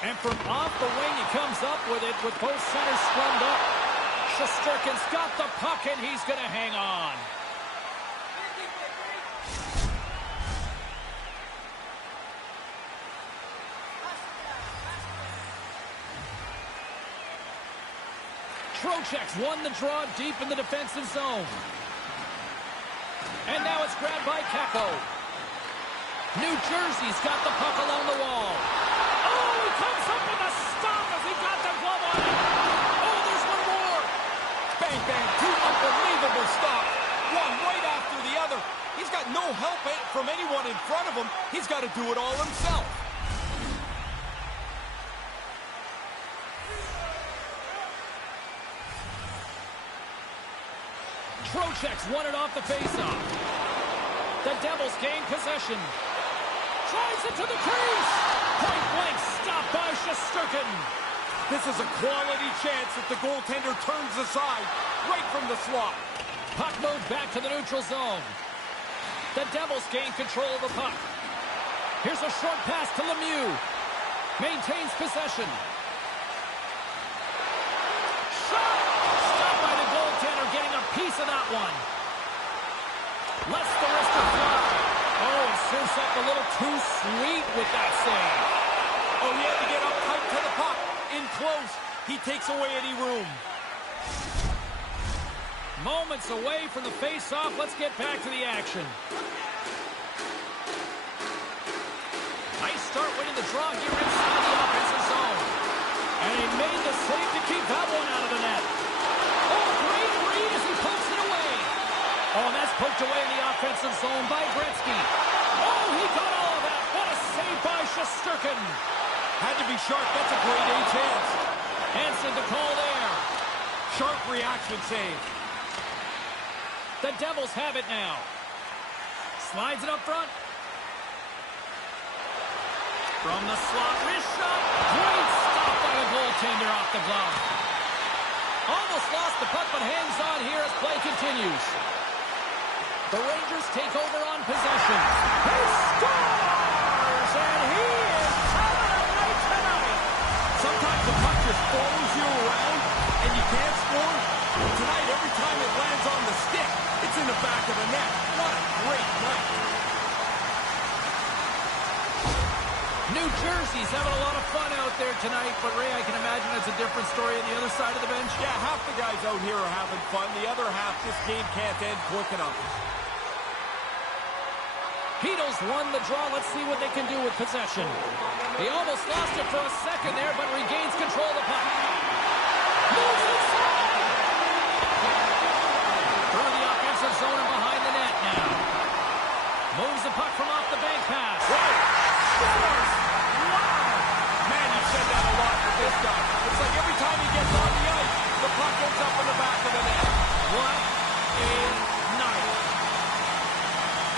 And from off the wing, he comes up with it with both centers scrummed up. Shesterkin's got the puck, and he's going to hang on. Trocheck's won the draw deep in the defensive zone. And now it's grabbed by Kakko. New Jersey's got the puck along the wall. Oh, he comes up with a stop as he got the glove on it. Oh, there's one more. Bang, bang, two unbelievable stops. One right after the other. He's got no help from anyone in front of him. He's got to do it all himself. Trocheck's won it off the faceoff. The Devils gain possession. Drives it to the crease. Point blank stop by Shesterkin. This is a quality chance if the goaltender turns aside right from the slot. Puck moved back to the neutral zone. The Devils gain control of the puck. Here's a short pass to Lemieux. Maintains possession. Shot! Stopped by the goaltender, getting a piece of that one. Lets the wrister fly. Oh, and surfs up a little too sweet with that save. Oh, he had to get up tight to the puck. In close, he takes away any room. Moments away from the face-off. Let's get back to the action. Nice start winning the draw here inside the offensive zone. And he made the save to keep that one out of the net. Oh, great read as he pokes it away. Oh, and that's poked away in the offensive zone by Gretzky. Oh, he got all of that. What a save by Shesterkin. Had to be sharp. That's a grade A chance. Answered the call there. Sharp reaction save. The Devils have it now. Slides it up front. From the slot, wrist shot. Great stop by the goaltender off the glove. Almost lost the puck, but hangs on here as play continues. The Rangers take over on possession. He scores! And he is having a night tonight. Sometimes the puck just follows you around and you can't score. Tonight, every time it lands on the stick, it's in the back of the net. What a great night. New Jersey's having a lot of fun out there tonight, but Ray, I can imagine it's a different story on the other side of the bench. Yeah, half the guys out here are having fun. The other half, this game can't end quick enough. Hedo's won the draw. Let's see what they can do with possession. He almost lost it for a second there, but regains control of the puck. Moves inside! Through the offensive zone and behind the net now. Moves the puck from off the bank pass. Wow! Man, you've said that a lot, but this stuff. It's like every time he gets on the ice, the puck ends up in the back of the net. What a night.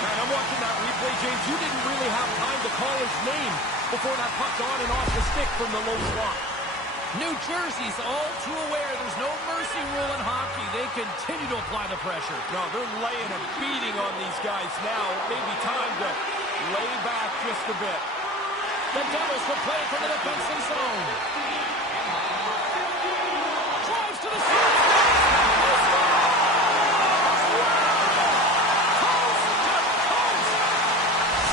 Man, I'm watching that replay, James. You didn't really have time to call his name before that puck's on and off the stick from the low slot. New Jersey's all too aware there's no mercy rule in hockey. They continue to apply the pressure. No, they're laying a beating on these guys now. Maybe time to lay back just a bit. The Devils will play from the defensive zone. Drives to the shot. Coast to coast.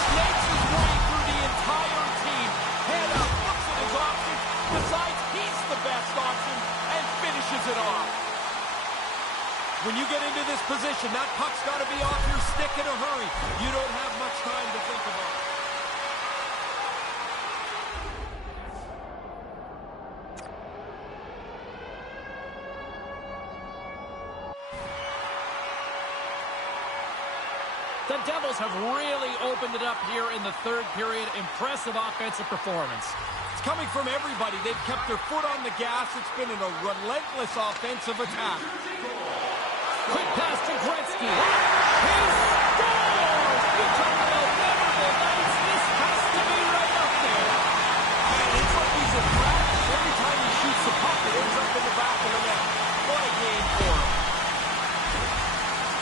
Snakes his way through the entire team. Head up, looks at his options, decides he's the best option, and finishes it off. When you get into this position, that puck's got to be off your stick in a hurry. You don't have much time to think about it. The Devils have really opened it up here in the third period. Impressive offensive performance. It's coming from everybody. They've kept their foot on the gas. It's been a relentless offensive attack. Quick pass to Gretzky. He scores! You talk about memorable nights. This has to be right up there. And it's like he's in practice. Every time he shoots the puck, it ends up in the back of the net. What a game for him.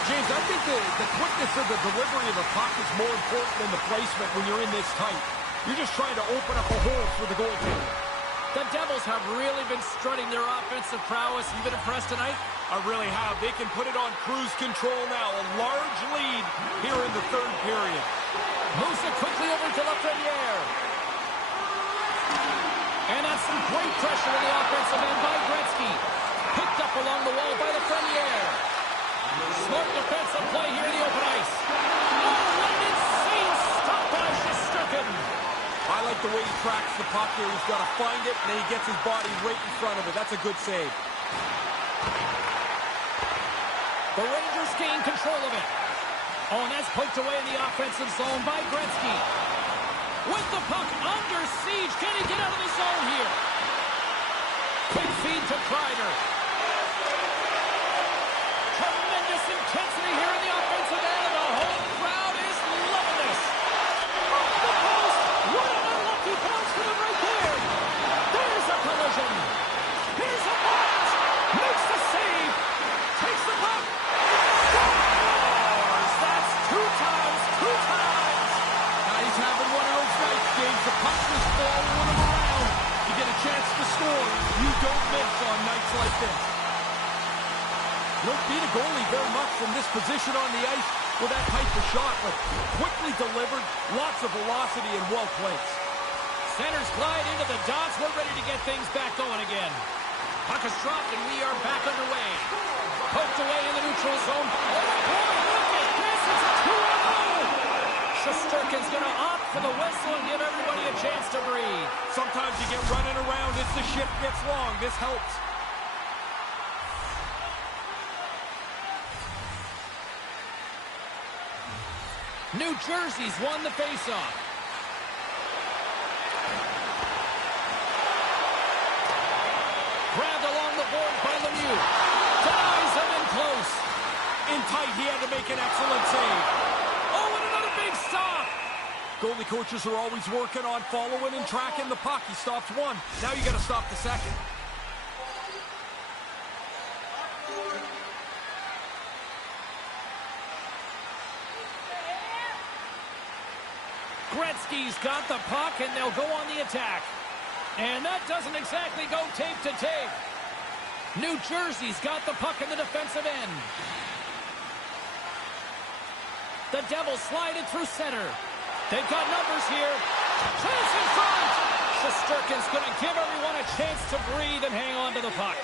James, I think the quickness of the delivery of the puck is more important than the placement when you're in this tight. You're just trying to open up a hole for the goaltender. The Devils have really been strutting their offensive prowess. You've been impressed tonight? I really have. They can put it on cruise control now. A large lead here in the third period. Moves it quickly over to Lafreniere. And that's some great pressure in the offensive end by Gretzky. Picked up along the wall by Lafreniere. Smart defensive play here in the open ice. Oh, what an insane stop by Shesterkin. I like the way he tracks the puck here. He's got to find it, and then he gets his body right in front of it. That's a good save. The Rangers gain control of it. Oh, and that's poked away in the offensive zone by Gretzky. With the puck under siege. Can he get out of the zone here? Quick feed to Kreider. Tremendous intensity here in the offensive end. The whole crowd is loving this. Off the post. What an unlucky bounce for them right there. There's a collision. Here's a bounce. Makes the save. Takes the puck. Scores. That's two times. Now he's having one of those nights, James. The puck is following him around. You get a chance to score. You don't miss on nights like this. You don't beat a goalie very much from this position on the ice with that type of shot, but quickly delivered, lots of velocity and well placed. Centers glide into the dots. We're ready to get things back going again. Puck is dropped and we are back underway. Poked away in the neutral zone. Oh boy, look at this. It's a 2-0. Shesterkin's going to opt for the whistle and give everybody a chance to breathe. Sometimes you get running around as the shift gets long. This helps. New Jersey's won the faceoff. Grabbed along the board by Lemieux. Denies him in close. In tight, he had to make an excellent save. Oh, and another big stop. Goalie coaches are always working on following and tracking the puck. He stops one. Now you got to stop the second. Gretzky's got the puck, and they'll go on the attack. And that doesn't exactly go tape to tape. New Jersey's got the puck in the defensive end. The Devils slide it through center. They've got numbers here. Chance in front. Shesterkin's going to give everyone a chance to breathe and hang on to the puck.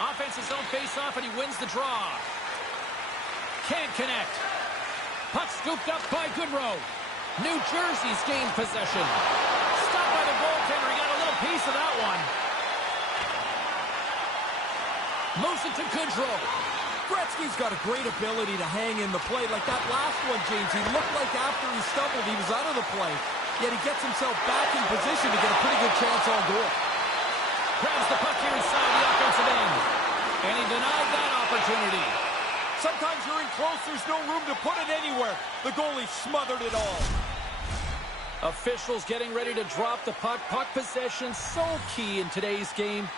Offensive zone face-off, and he wins the draw. Can't connect. Puck scooped up by Goodrow. New Jersey's gained possession. Stopped by the goaltender. He got a little piece of that one. Moves it to Goodrow. Gretzky's got a great ability to hang in the play. Like that last one, James, he looked like after he stumbled, he was out of the play. Yet he gets himself back in position to get a pretty good chance on goal. Grabs the puck here inside the offensive end. And he denied that opportunity. Sometimes you're in close, there's no room to put it anywhere. The goalie smothered it all. Officials getting ready to drop the puck. Puck possession so key in today's game.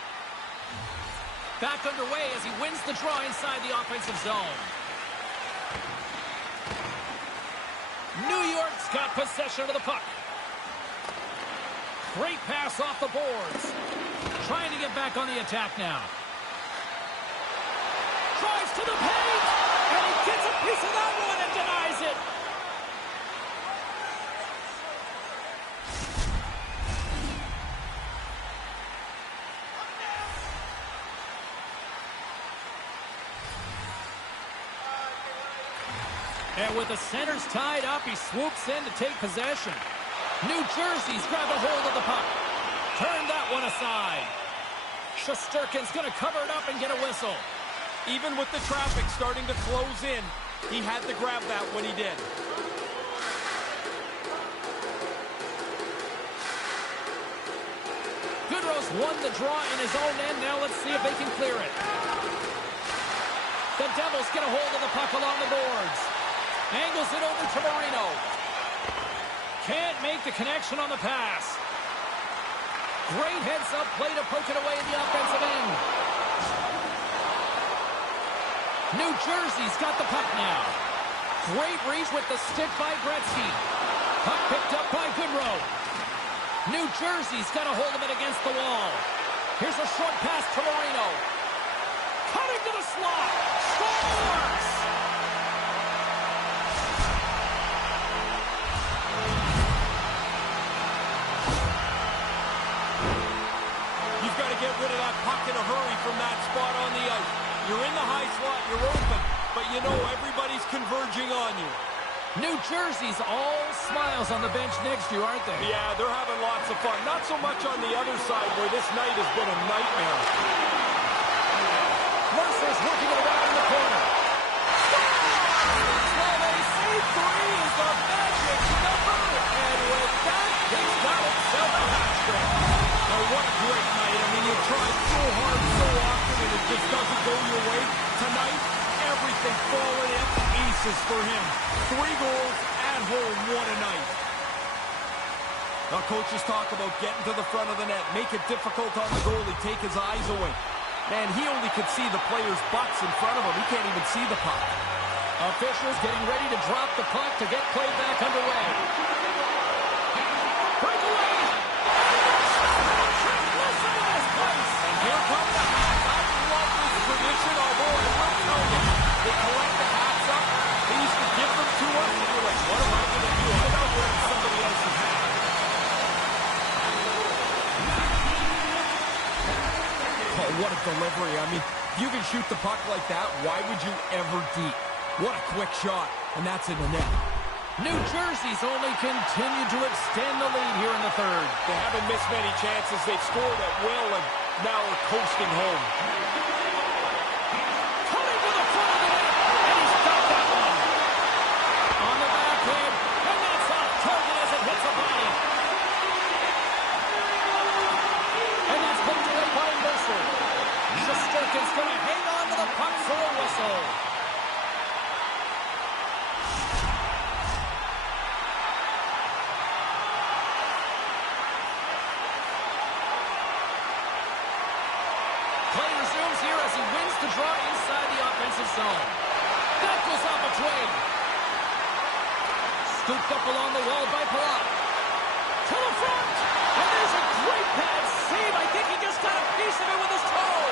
Back underway as he wins the draw inside the offensive zone. New York's got possession of the puck. Great pass off the boards. Trying to get back on the attack now. Drives to the paint, and he gets a piece of that one and denies it. And with the centers tied up, he swoops in to take possession. New Jersey's grabbed a hold of the puck. Turn that one aside. Shesterkin's going to cover it up and get a whistle. Even with the traffic starting to close in, he had to grab that when he did. Goodrow's won the draw in his own end. Now let's see if they can clear it. The Devils get a hold of the puck along the boards. Angles it over to Marino. Can't make the connection on the pass. Great heads-up play to poke it away in the offensive end. New Jersey's got the puck now. Great reach with the stick by Gretzky. Puck picked up by Goodrow. New Jersey's got a hold of it against the wall. Here's a short pass to Marino. Cutting to the slot. Scores! You've got to get rid of that puck in a hurry from that spot on the ice. You're in the high slot, you're open, but you know everybody's converging on you. New Jersey's all smiles on the bench next to you, aren't they? Yeah, they're having lots of fun. Not so much on the other side where this night has been a nightmare. Mercer's working it around in the corner. Well, they say three is the magic number, and with that, he's got himself a hat trick. Now, what a great night. I mean, you tried so hard so often, and it just doesn't go your way. Tonight, everything falling at the aces for him. 3 goals at home, what a night. Now, coaches talk about getting to the front of the net, make it difficult on the goalie, take his eyes away. Man, he only can see the players' butts in front of him. He can't even see the puck. Officials getting ready to drop the puck to get play back underway. Breakaway! Listen to this place! And here come the hats. I love this tradition, although I will tell you, they collect the hats up. They used to give them to us, and you're like, what am I going to do? I'm not wearing somebody else's hat. Oh, what a delivery. I mean, if you can shoot the puck like that, why would you ever deep? What a quick shot, and that's in the net. New Jersey's only continued to extend the lead here in the third. They haven't missed many chances. They've scored at will, and now are coasting home. Coming to the front of the net, and he's got that one. On the backhand, and that's off target as it hits the body. And that's poked away by Mercer. Shesterkin's going to hang on to the puck for a whistle. Play resumes here as he wins the draw inside the offensive zone. That goes off a twig. Scooped up along the wall by Palat. To the front. And there's a great pad save. I think he just got a piece of it with his toe.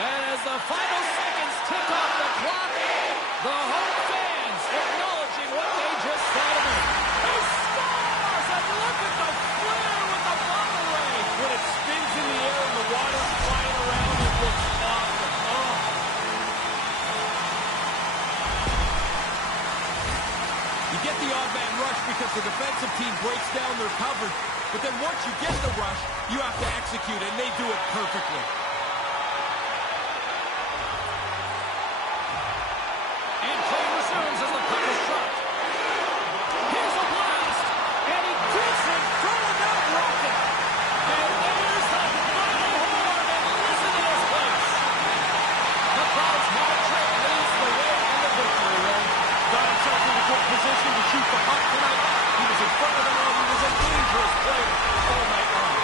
And as the final seconds tick off the clock, the home fans acknowledging what they just saw to me. He scores! And look at the flare with the bottle ray. When it spins in the air and the water's flying around, it looks awesome. Oh. You get the odd man rush because the defensive team breaks down their coverage. But then once you get the rush, you have to execute, and they do it perfectly. And play resumes as the puck is shot. Here's a blast, and he gets it through that rocket. And there's the final horn, and listen to this place. The crowd's hot trick leads the way in the victory room. Got himself in a good position to shoot the puck tonight. He was in front of the net. He was a dangerous player all night long.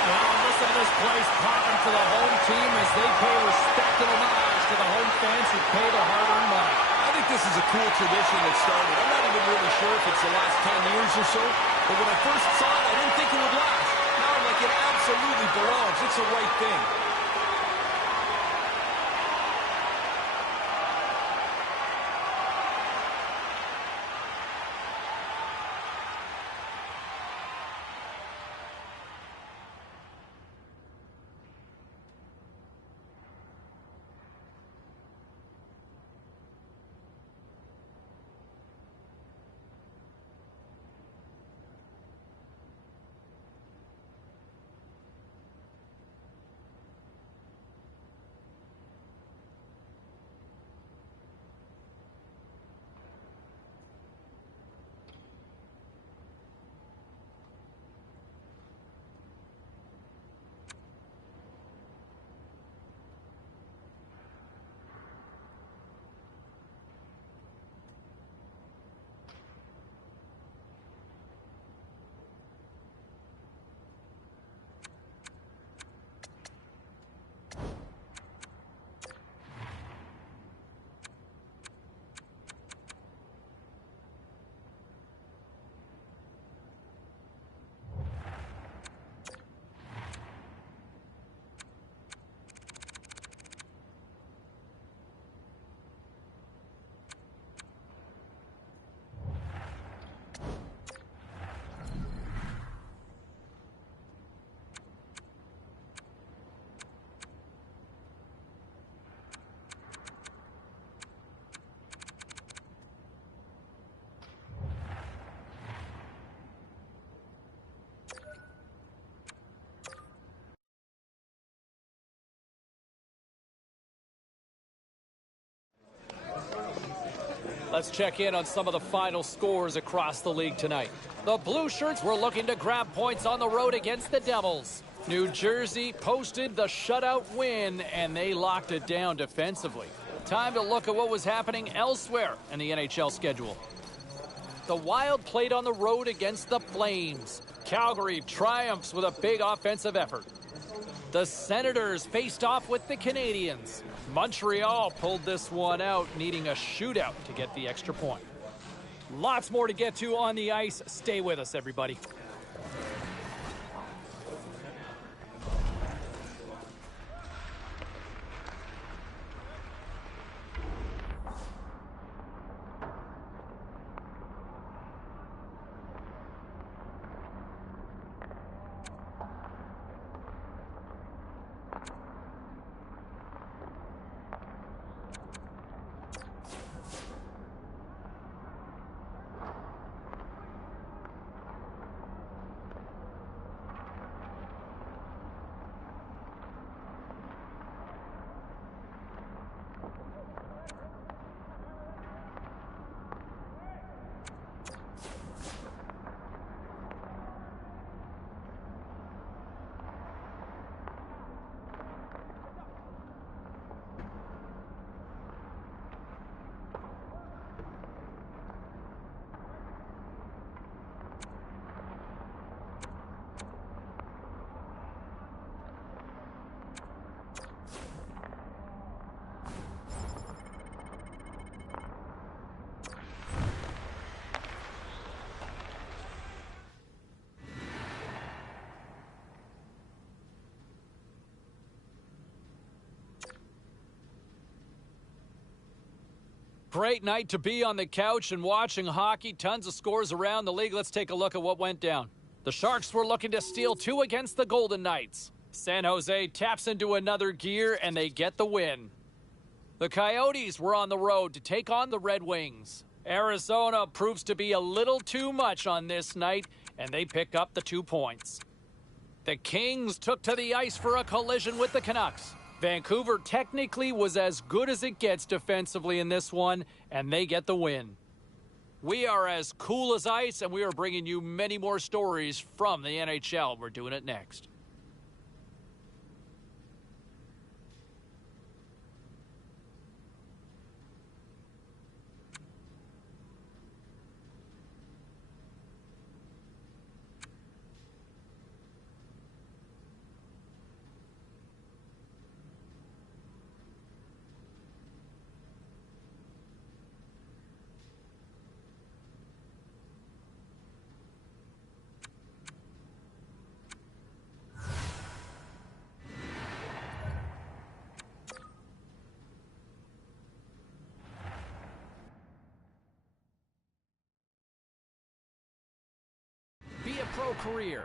Well, listen to this place popping for the home team as they pay respect and homage to the home fans who pay their hard-earned money. I think this is a cool tradition that started. I'm not even really sure if it's the last 10 years or so, but when I first saw it, I didn't think it would last. Now I'm like, it absolutely belongs. It's the right thing. Let's check in on some of the final scores across the league tonight. The Blue Shirts were looking to grab points on the road against the Devils. New Jersey posted the shutout win, and they locked it down defensively. Time to look at what was happening elsewhere in the NHL schedule. The Wild played on the road against the Flames. Calgary triumphs with a big offensive effort. The Senators faced off with the Canadiens. Montreal pulled this one out, needing a shootout to get the extra point. Lots more to get to on the ice. Stay with us, everybody. Great night to be on the couch and watching hockey. Tons of scores around the league. Let's take a look at what went down. The Sharks were looking to steal 2 against the Golden Knights. San Jose taps into another gear and they get the win. The Coyotes were on the road to take on the Red Wings. Arizona proves to be a little too much on this night and they pick up the 2 points. The Kings took to the ice for a collision with the Canucks. Vancouver technically was as good as it gets defensively in this one, and they get the win. We are as cool as ice, and we are bringing you many more stories from the NHL. We're doing it next. Be a pro career.